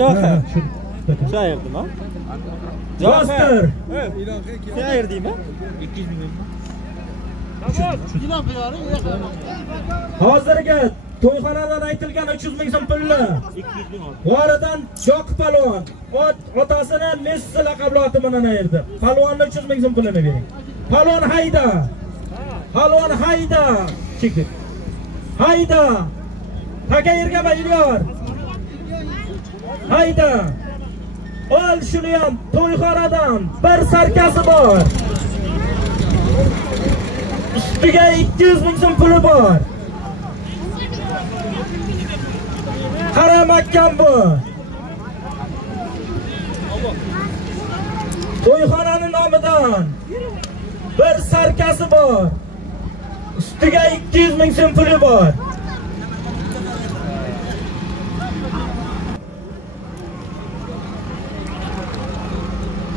Jo'xa. Shu ayirdim ha? Bostir. Sen ayirdingmi? 200 ming. Hozirga to'yxonadan aytilgan 300 ming so'm pulni. G'oridan Joqib palvon otasini Messi laqabli oti bilan ayirdi. Palvonni 300 ming so'm pulini bering. Palvon hayda. Palvon hayda. Chekdi. Hayda. Taka yerga Ilyor. Hayda. Ol shuni ham to'yxonadan bir sarkasi bor. Ustiga 200 ming so'm puli bor. Qaramakkan bu. To'yxonaning nomidan bir sarkasi bor. Ustiga 200 ming so'm puli bor.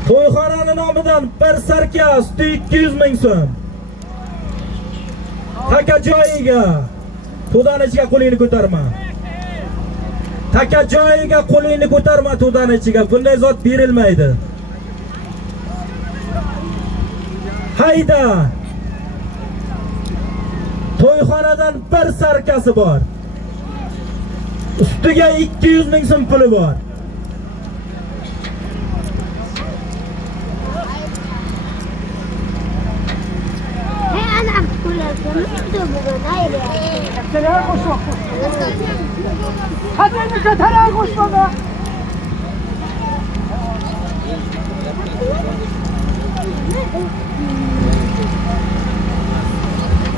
To'yxonaning nomidan bir sarka usti 200 ming so'm. Taka joyiga to'dan ichiga qo'lingni ko'tarma. Taka joyiga qo'lingni ko'tarma to'dan ichiga. Bunday zot berilmaydi. Hayda. To'yxonadan bir sarkasi bor. Ustiga 200 ming so'm puli bor.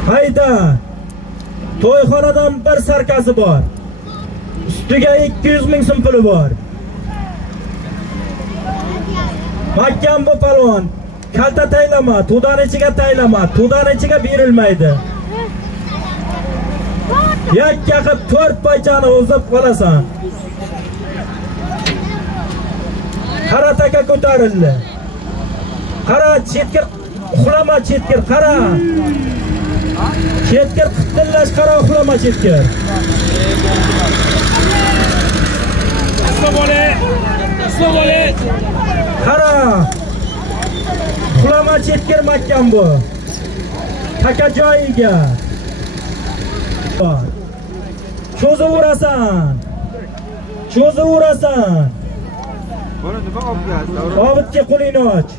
Hayda. To'yxonadan bir sarkasi bor. Ustiga 200 ming so'm puli bor. Mahkam bu palvon. Kalta taylama, to'dan ichiga taylama, to'dan ichiga berilmaydi. Yakka qilib 4 paychani o'zib qolasan. Qara taka ko'tarildi. Qara chetkir, uxlama chetkir, qara. Chetkir qitillash, qara uxlama chetkir. Aslovole. Qara. Uxlama chetkir mahkam bu. Taka joyiga. Cho'zavurasan. Cho'zavurasan. Buni nima olib kelasiz? Obidga qo'lingni och.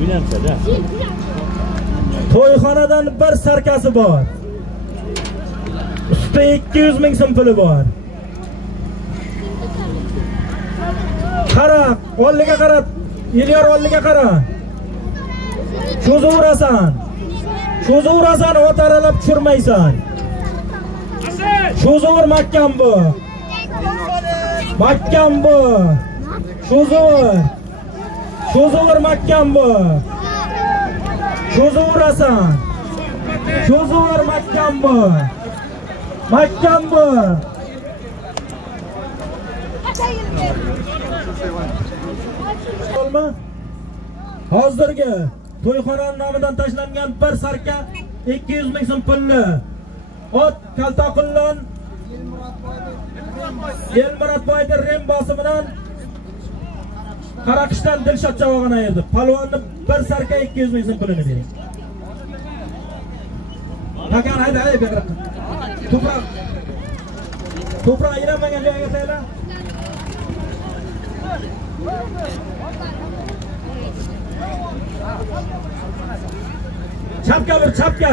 Uylansa-da. To'yxonadan bir sarkasi bor. Usti 200 ming so'm puli bor. Qara, olliga qara. Ilyor olliga qara. Cho'zavurasan. Cho'zavurasan, o'taralab tushirmaysan. Cho'zavur mahkam bu. Mahkam bu. Cho'zavur. Cho'zavur mahkam bu. Cho'zavurasan. Cho'zavur mahkam bu. Mahkam bu. Olma. Hozirgi to'yxonaning nomidan tashlangan bir sarka 200 ming so'm pulli. Ot Kaltoqullan Elmurodboyning rem bosimidan Qaraqishdan Dilshod Javog'on ayirdi. Palvonni bir sarka 200 ming so'm pulini bering. Takan hayda bu yoqqa. To'proq ayiramagan joyga tayla. Chapka bir chapka.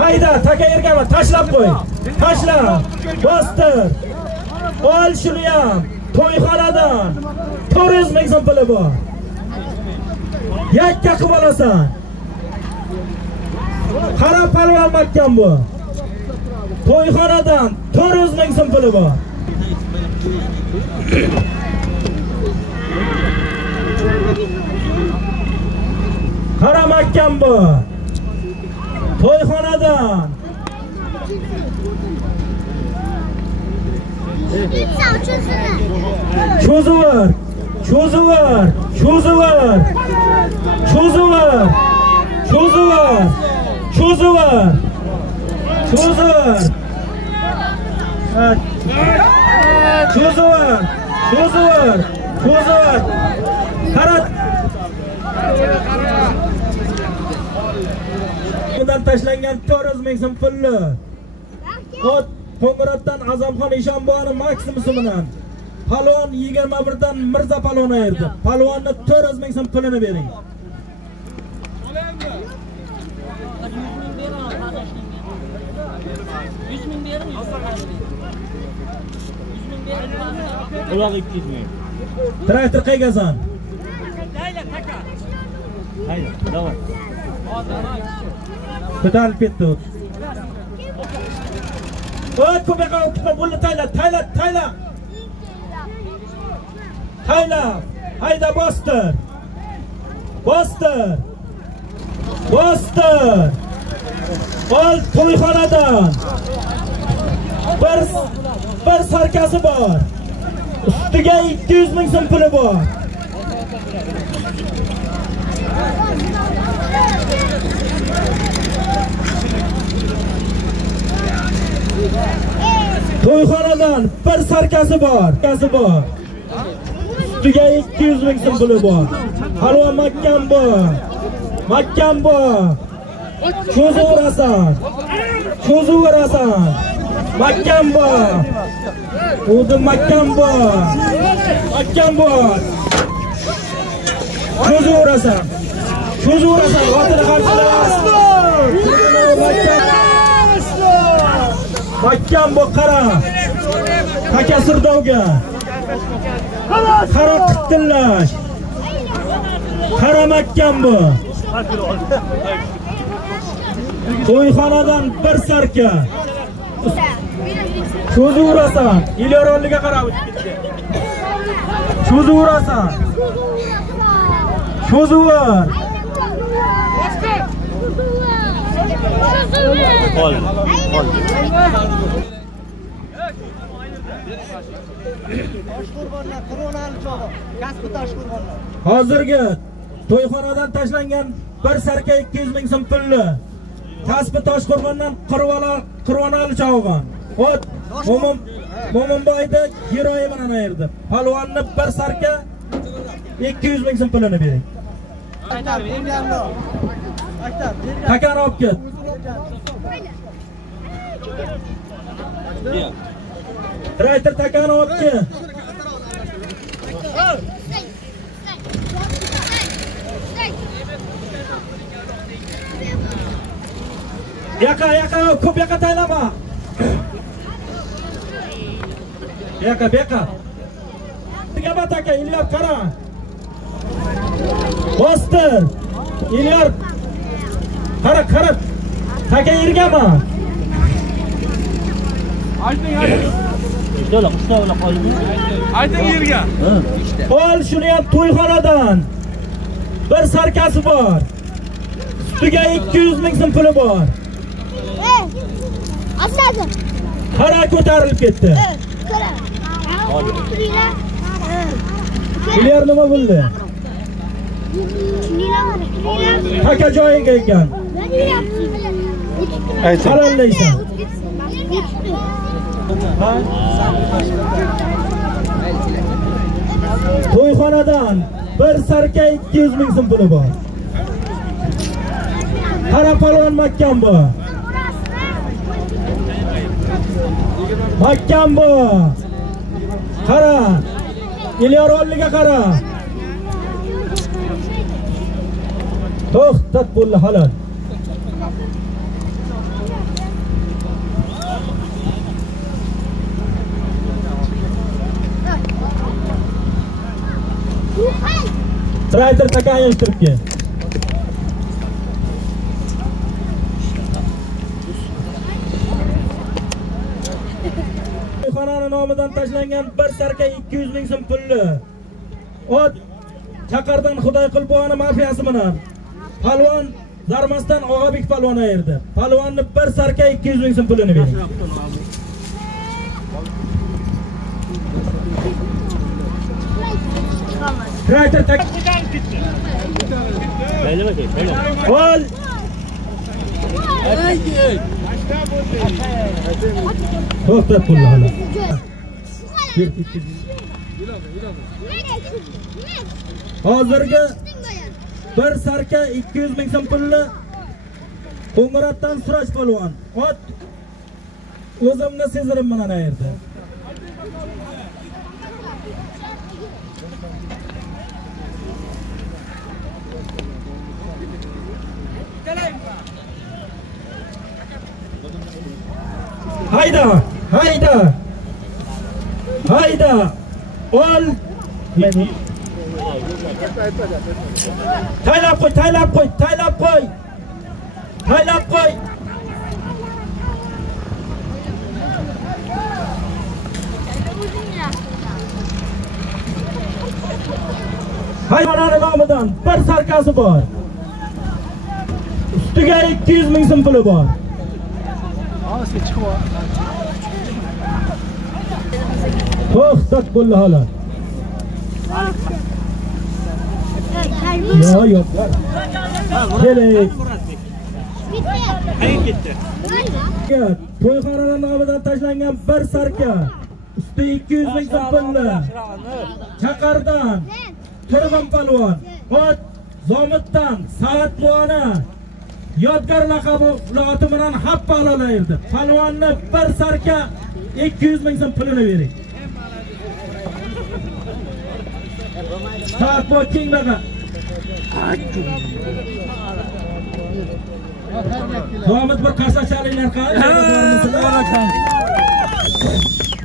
Hayda, taka yerga tashlab qo'y. Tashla. Bostir. Ol shuni ham. To'yxonadan 400 ming so'm puli bor. Yakka qilib olasan. Qara palvon mahkam bu. To'yxonadan 400 ming so'm puli bor. Qara mahkam bu. To'yxonadan Cho'zavur. Cho'zavur. Cho'zavur. Cho'zavur. Cho'zavur. Cho'zavur. Cho'zur. Cho'zur. Qarat. Bundan tashlangan 400 ming so'm pulli. Ot Qo'ng'irotdan Azamxon Eshonboyning maksimumi bilan Palvon 21 dan Mirza Palvon ayirdi. Palvonni 400 ming so'm pulini bering. Uloq 200 ming. Traktor qaygasan? Haydi, davom. Ko'tarib ketdi. O't ko'payga o'tib bo'ldi tayla. Hayda bostir. Ol to'yxonadan. Bir sarkasi bor. Ustiga 200 ming so'm puli bor. To'yxonadan bir sarkasi bor. Ustiga 200 ming so'm puli bor. Halva makkan bor. Cho'zuvarasan. Makkan bor. O'zi makkan bor. Cho'zuvarasan. Otini qarshilab. Makkan bor qara. Taka sirdovga. Qara qittillash. Qara makkan bor. To'yxonadan bir sarka. Cho'zuvarasan. Ilyorolliga qarab o'tib ketdi. Cho'zuvarasan. Cho'zuvar. Hozirgi to'yxonadan tashlangan bir sarka 200 ming so'm pulli. Kasbi Toshqo'rg'ondan Qirvonali chavg'on. Ot Mo'minboyda giroyi bilan ayirdi. Palvonni bir sarka 200 ming so'm pulini bering. Takani olib ket. Traktor takani olib ket. Yaka, ko'p yaka taylama. Yaka. Tiga taka, Ilyar qara. Bostir. Ilyar. Qara. Taka yergami? Ayting. Qishloqda qoldi. Ayting yerga. Ol shuni ham to'yxonadan. Bir sarkasi bor. Ustiga 200 ming so'm puli bor. Aslada. Qara ko'tarilib ketdi. Ilyar nima bo'ldi? Taka joyiga ekan. Qarallaysan. To'yxonadan bir sarka 200 ming so'm puli bor. Qara palvon makkan bor. Qara. Ilyorolliga qara. To'xtat bo'ldi halol. Traktor takani yig'ishtirib kel. To'yxonaning nomidan tashlangan bir sarka 200 ming so'm pulli. Ot Chaqardan Xudoyqulboni mafiyasi bilan Palvon Zarmasdan Og'abek palvon ayirdi. Palvonni bir sarka 200 ming so'm pulini bering. Traktor Ol. To'xtat pulni hala. Hozirgi bir sarka 200 ming so'm pulni Qo'ng'irotdan Suraj polvon. Ot o'zimni sezirim mana bu yerda. Hayda, hayda. Hayda. Ol. Meni. Taylab qo'y, taylab qo'y, taylab qo'y. Taylab qo'y. Hayvonlar nomidan bir sarkasi bor. Ustiga 200 ming so'm puli bor. To'xtat bo'ldi hala. Yo'q. Keling. Qayerga ketdi? To'yxonalar nomidan tashlangan bir sarka. Usti 200 ming so'm pulli. Chaqardan Turg'un polvon, Ot Zomitdan Saat Buona yodgor laqabi bilan haqqa olalaydi. Polvonni bir sarka 200 ming so'm pulini bering. Saat bu kengdaqa. Zomit bir qasachaliklar qilib.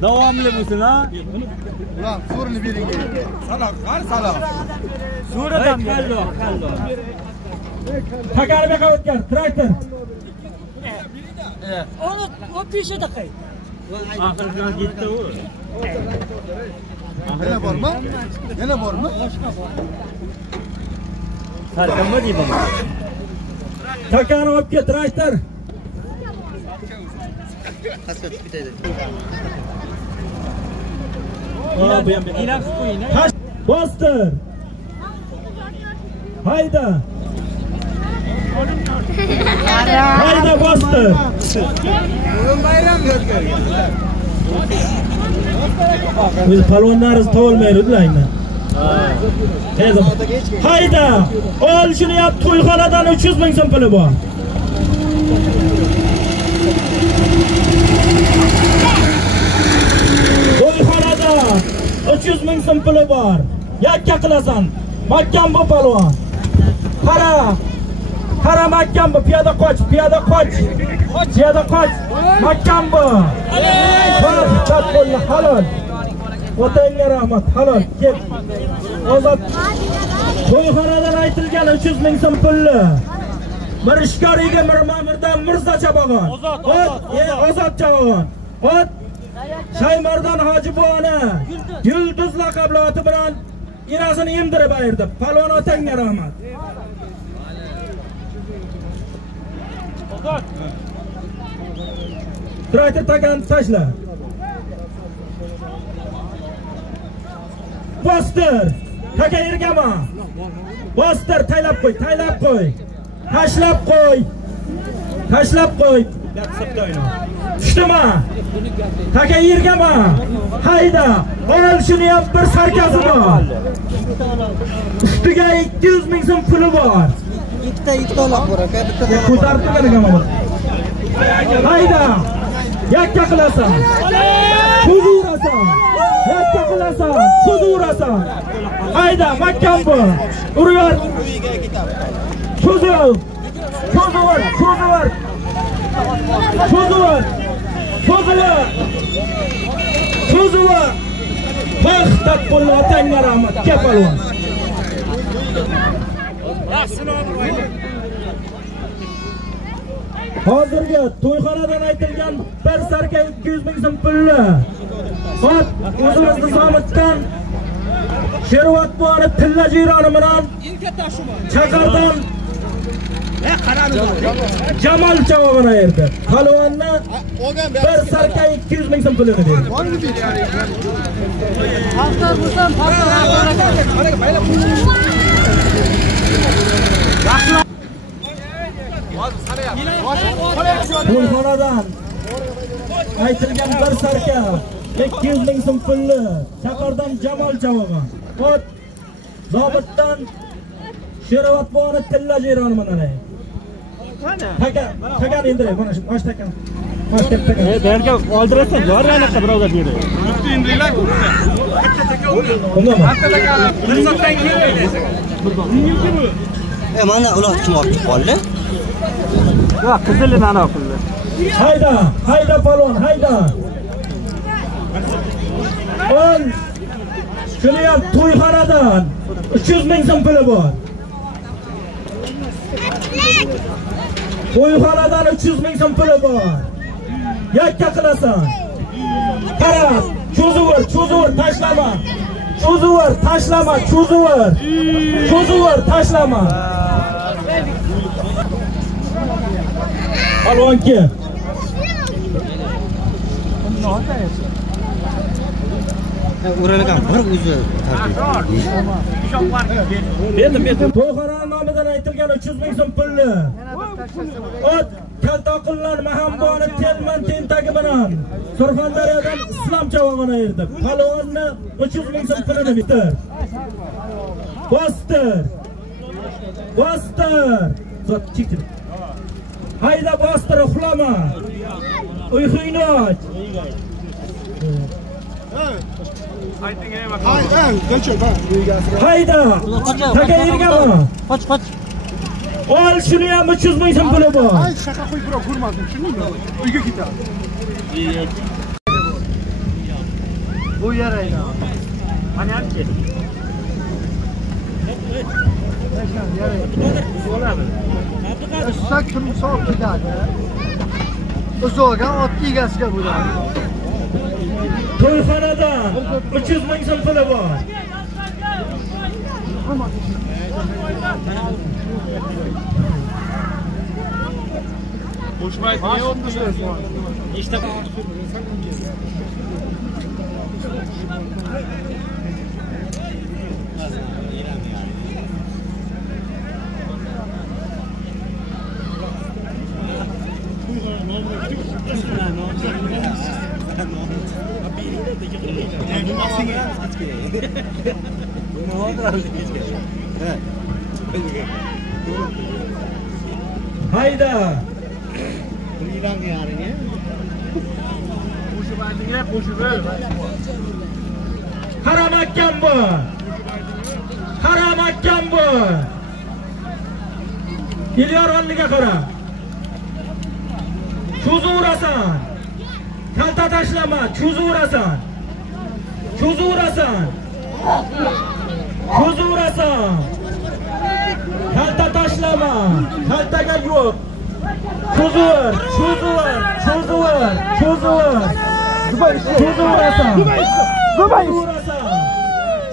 Davomli bo'lsin ha. Ulan so'rini bering. Salom. So'radan kallo. Takarbaga o'tgan traktor. Onu o peshada qo'y. Oxirgidan ketdi u. Yana bormi? Sarkamba deyman. Takani olib ket traktor. Qasqa bitadi. Ilaq qo'ying. Bostir. Hayda. Hayda bostir. Bugun bayram yodgori. Biz palvonlarimiz to'lmaydi ularni. Hayda. Ol shuni yap to'yxonadan 300 ming so'm puli bor. To'yxonadan 300 ming so'm puli bor. Yakka qilasan. Mahkam bu palvon. Qara mahkam bu, piyoda qoch. Mahkam bu. To'xtat bo'ldi, halol. Otangga rahmat, halol. Ket. Ozod. To'yxonadan aytilgan 300 ming so'm pulli. Bir ishkoriga Mirmamirdan Mirza Chabag'on. Ozod Chabag'on. Ot Shaymardon Hoji Buona Yulduz laqabli oti bilan inasini emdirib ayirdi. Palvon otangga rahmat. Traktor takan tashla. Bostir. Taka ergama. Bostir taylab qo'y. Tashlab qo'y. Tushdimi? Taka yergama. Hayda. Ol shuni ham bir sarkasi bor. Ustiga 200 ming so'm puli bor. Ikkita olaq bor aka, bitta Ko'tarib turganiga bor. Hayda. Yakka qilasan. Cho'zurasan. Hayda, mahkam bu. Uryor. Cho'zur. To'xtat bo'ldi, otangga rahmat. Kel palvon. Hozirgi to'yxonadan aytilgan bir sarka 200 ming so'm pulli. Ot o'zimizni Zomitdan Shervat buoni tilla jironi bilan Chaqardan Jamol javobini berdi. Palvonni bir sarka 200 ming so'm pulini berdi. Haftar bo'lsam, To'yxonadan aytilgan bir sarka 200 ming so'm pulli. Shahardan Jamol javoban. Ot Zobitdan Sherovat boni tilla jiron mana. Takan indiray, mana shu osh takan. Osh takan. Berga oldirasan, yorganakda birovga beradi. Yurtni indiringlar. Undami? Bir soatdan keyin o'ylaysiz. Mana ular kim olib qoldi? Yo'q, qizilni mana pulni. Hayda palvon, hayda. Ol shuni ham to'yxonadan 300 ming so'm puli bor. To'yxonadan 300 ming so'm puli bor. Yakka qilasan. Qarab, cho'zuvur, tashlama. Cho'zuvur, tashlama. Palvonki. O'ralgan bir o'zi Berdim. To'yxona nomidan aytilgan 300 ming so'm pulni. Ot kaltoqillar Mahamboni telman tentagi bilan Surxondaryodan Islom chavog'ini erdi. Palvonni 300 ming so'm pulini bitir. Bostir. Zot chektir. Hayda bostir, uxlama. Uyqungni och. Hayda. Taka yergami? Qoch. Ol shuni ham 300 ming so'm puli bor. Shaka qo'yib birov ko'rmadim, tushundingmi? Uyga ketadi. Bu yaraydi. Mana ham ket. Sak turmusoq ketadi. Uzoqdan ot egasiga bo'ladi. To'yxonadan 300 ming so'm puli bor. Qo'shmaydi, ne o'tdinglar? Nechta Hayda. Qaramakkan bu. Kelyar oldiga qara. Cho'zuvurasan. Kalta tashlama, cho'zuvurasan. Kalta tashlama. Kaltaga yo'q. Cho'zuvur.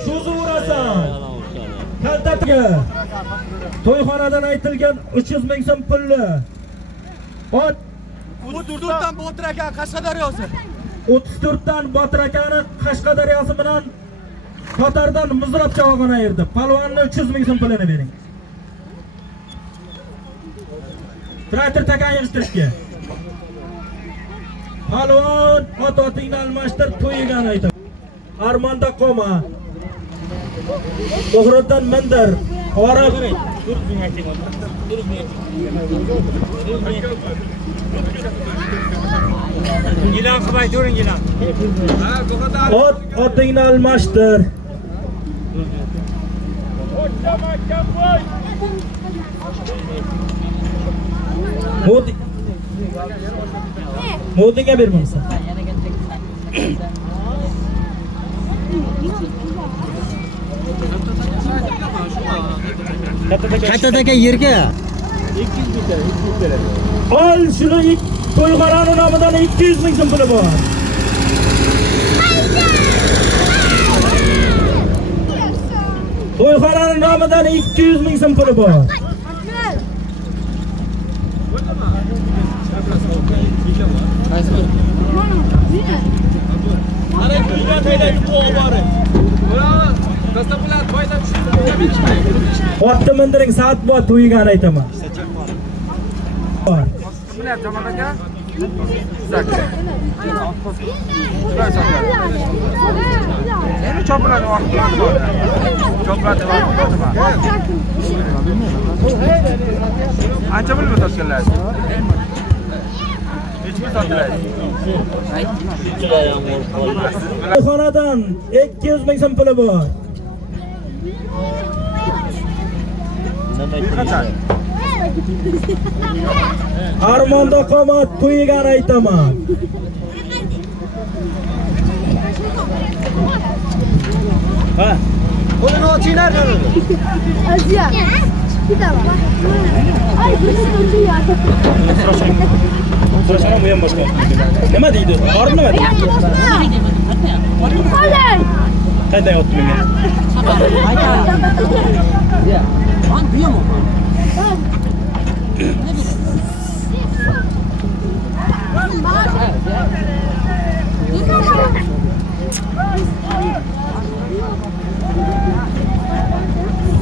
Cho'zuvurasan. Kaltaga. To'yxonadan aytilgan 300 ming so'm pulli. Ot 34 dan Botir aka Qashqadaryosi. 34 dan Botir akani Qashqadaryosi bilan Qatardan Muzrob chavog'ini erdi. Palvonni 300 ming so'm pulini bering. Traktor takan yig'ishtirishga. Palvon ot-otingni almashtir, to'yigani aytib. Armonda qolma. To'g'ridan mindir. Orib. Gilan qilmay turing, gilan. Otingni almashtir. Modinga bermaysan. Qaytadagi yerga 200 ming. Ol shuni to'yxonani nomidan 200 ming so'm puli bor. To'yxonani nomidan 200 ming so'm puli bor. Otni mindiring, saat bor to'yigani aytaman. Bilar Jamol aka. Endi chopiladi vaqtlar bor. Chopiladi vaqtlar bor. Ancha bo'lib tashkillar. Xonadan 200 ming so'm puli bor. Armonda qomat to'yigan aytaman. Ha. Qo'lini ochinglar. Aziya. Ay, So'rasham bu ham boshqa. Nima deydi? Orib nima deydi? Qolay. Qayda yotdi menga? Lan bu ham.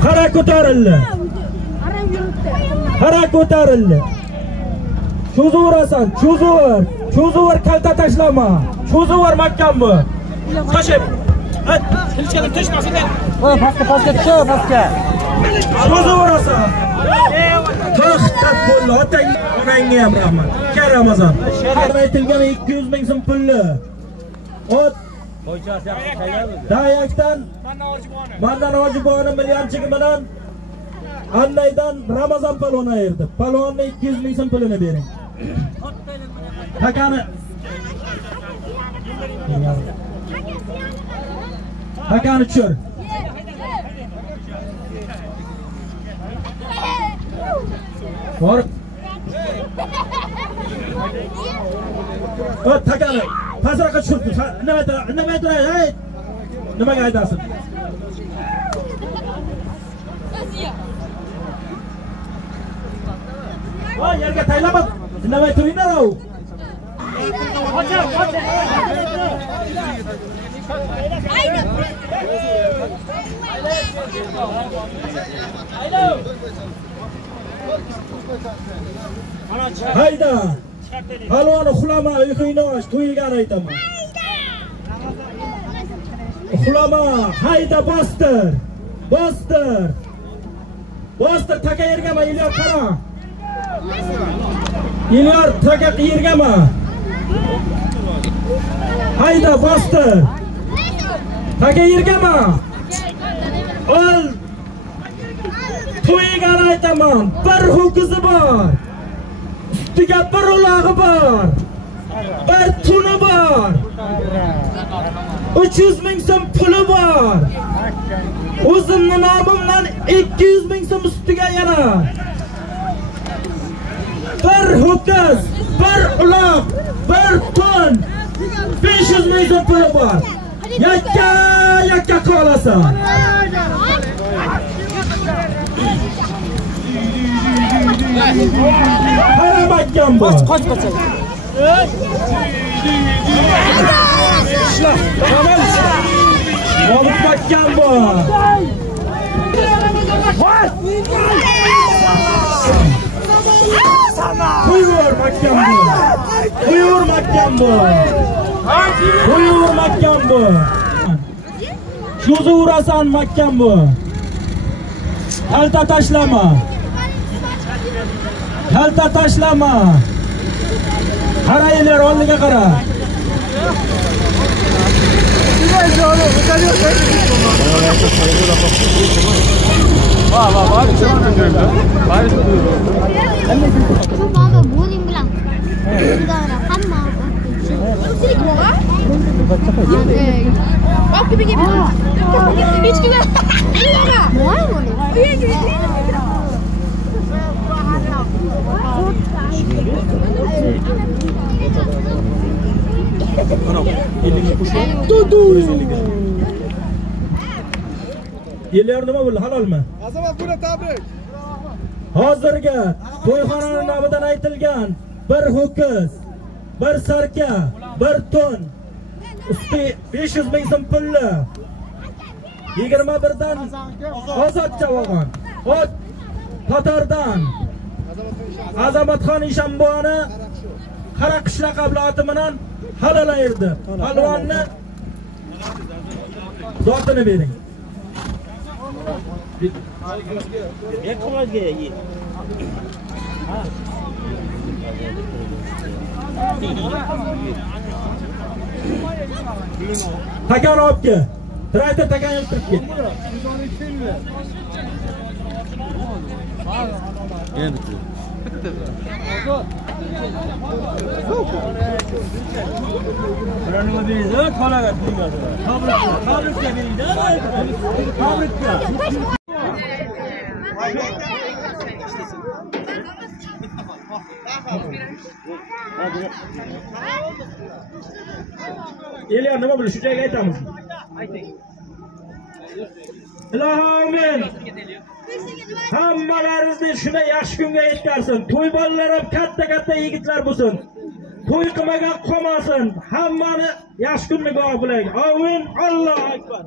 Qara ko'tarildi. Qara ko'tarildi. Cho'zuvarasan, cho'zuvar kalta tashlama. Cho'zuvar mahkam bu. Qo'shib. Tilchani tushmasin. Voy, pastga pastga. Cho'zuvarasan. To'xtab bo'ldi. Onangga ham rahmat. Karamazon. Aytilgan 200 ming so'm pulli. Ot Dayakdan mandan Hojiboni millionchigi bilan Andaydan Ramazon palvon ayirdi. Palvonni 200 ming so'm pulini bering. Hakani tushir. Bor. Ot takani. Pasroqqa tushirdi. Nima aytay? Hey. Nimaga aytasan? Voy, yerga taylama. Indamay turinglar u. Hayda. Palvonni xulama, uyqingni och, to'yigan aytaman. Xulama, hayda bostir. Bostir taka yergama, Ilyar qara. Ilyar taka yergama. Hayda bostir. Taka yergama. Ol. To'yigan aytaman. Bir ho'kizi bor. Ustiga bir ulog'i bor. Bir tuni bor. 300 ming so'm puli bor. O'zimning nomimdan 200 ming so'm ustiga yana. Bir ho'kiz, bir uloq, bir tun. 500 ming so'm puli bor. Yakka qolasan. Qaramakkan bu. Qoch. Olib bakkan bu. Buyur makkan bu. Shuzi urasan makkan bu. Kalta tashlama. Qaraylar, oldiga qara. Baba bo'ling bilan. Hamma. Yillar nima bo'ldi? Halolmi? Azamat buni tabrik. Hozirga to'yxonaning nomidan aytilgan bir ho'kiz, bir sarka, bir tun, usti 500 ming so'm pulli. 21 dan ozodcha olgan. Ot Tatardan Azamatxon Ishonboyni Qaraqish laqabli oti bilan halolayirdi. Palvonni zotini bering. Takan olib kel. Trayter takan olib kel. Eliyor nima bo'lishi shu joyga aytamiz. Ilohim hammalaringizni shunday yaxshi kunga yetkazsin. To'y bolalar ham katta yigitlar bo'lsin. To'y qilmagan qolmasin. Hammani yaxshi kunni guvoh bo'ling. Amin. Allohu akbar.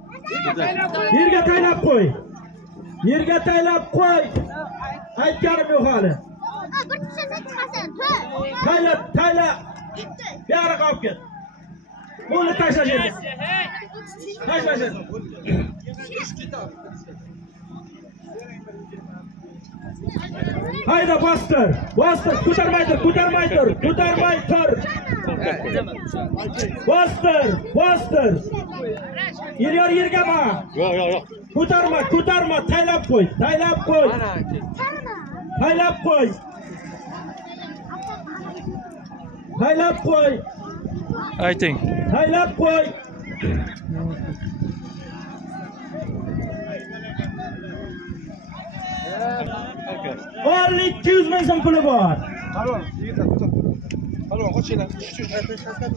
Yerga taylab qo'y. Yerga taylab qo'y. Aytganim yo'q hali. Bir tushsa chiqasan. Tayla. Buyog'iga qolib ket. Buni tashlashadi. Tashlashadi. Hayda bostir. Ko'tarmay tur. Bostir. Yergama. Yo'q. Ko'tarma, taylab qo'y. Ayting. Taylab qo'y. Only 200 ming so'm puli bor. Halol, qochinglar.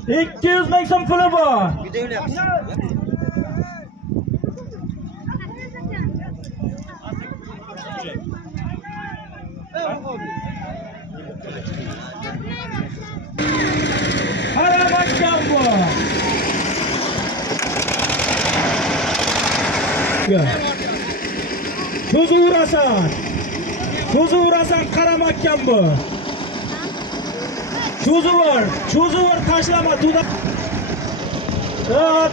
200 ming so'm puli bor. Qaramakkan bu. Cho'zi urasan qaramakkan bu. Cho'zi ur tashlama tuda.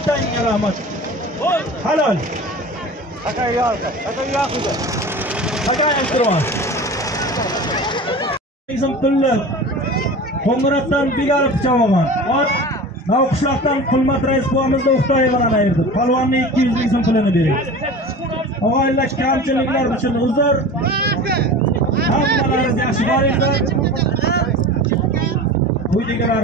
Tanga rahmat. Halol. Aka yo'q. Aka turma. Bizim pulli Qo'ng'iroqdan Begalov chavaman. Ot Navqishloqdan Qulmat rais buvamizda O'xtoy bilan ayirdi. Palvonni 200 ming so'm pulini bering. Og'aylar kamchiliklar uchun uzr. Hammalaringiz yaxshi boringlar. Quydigilar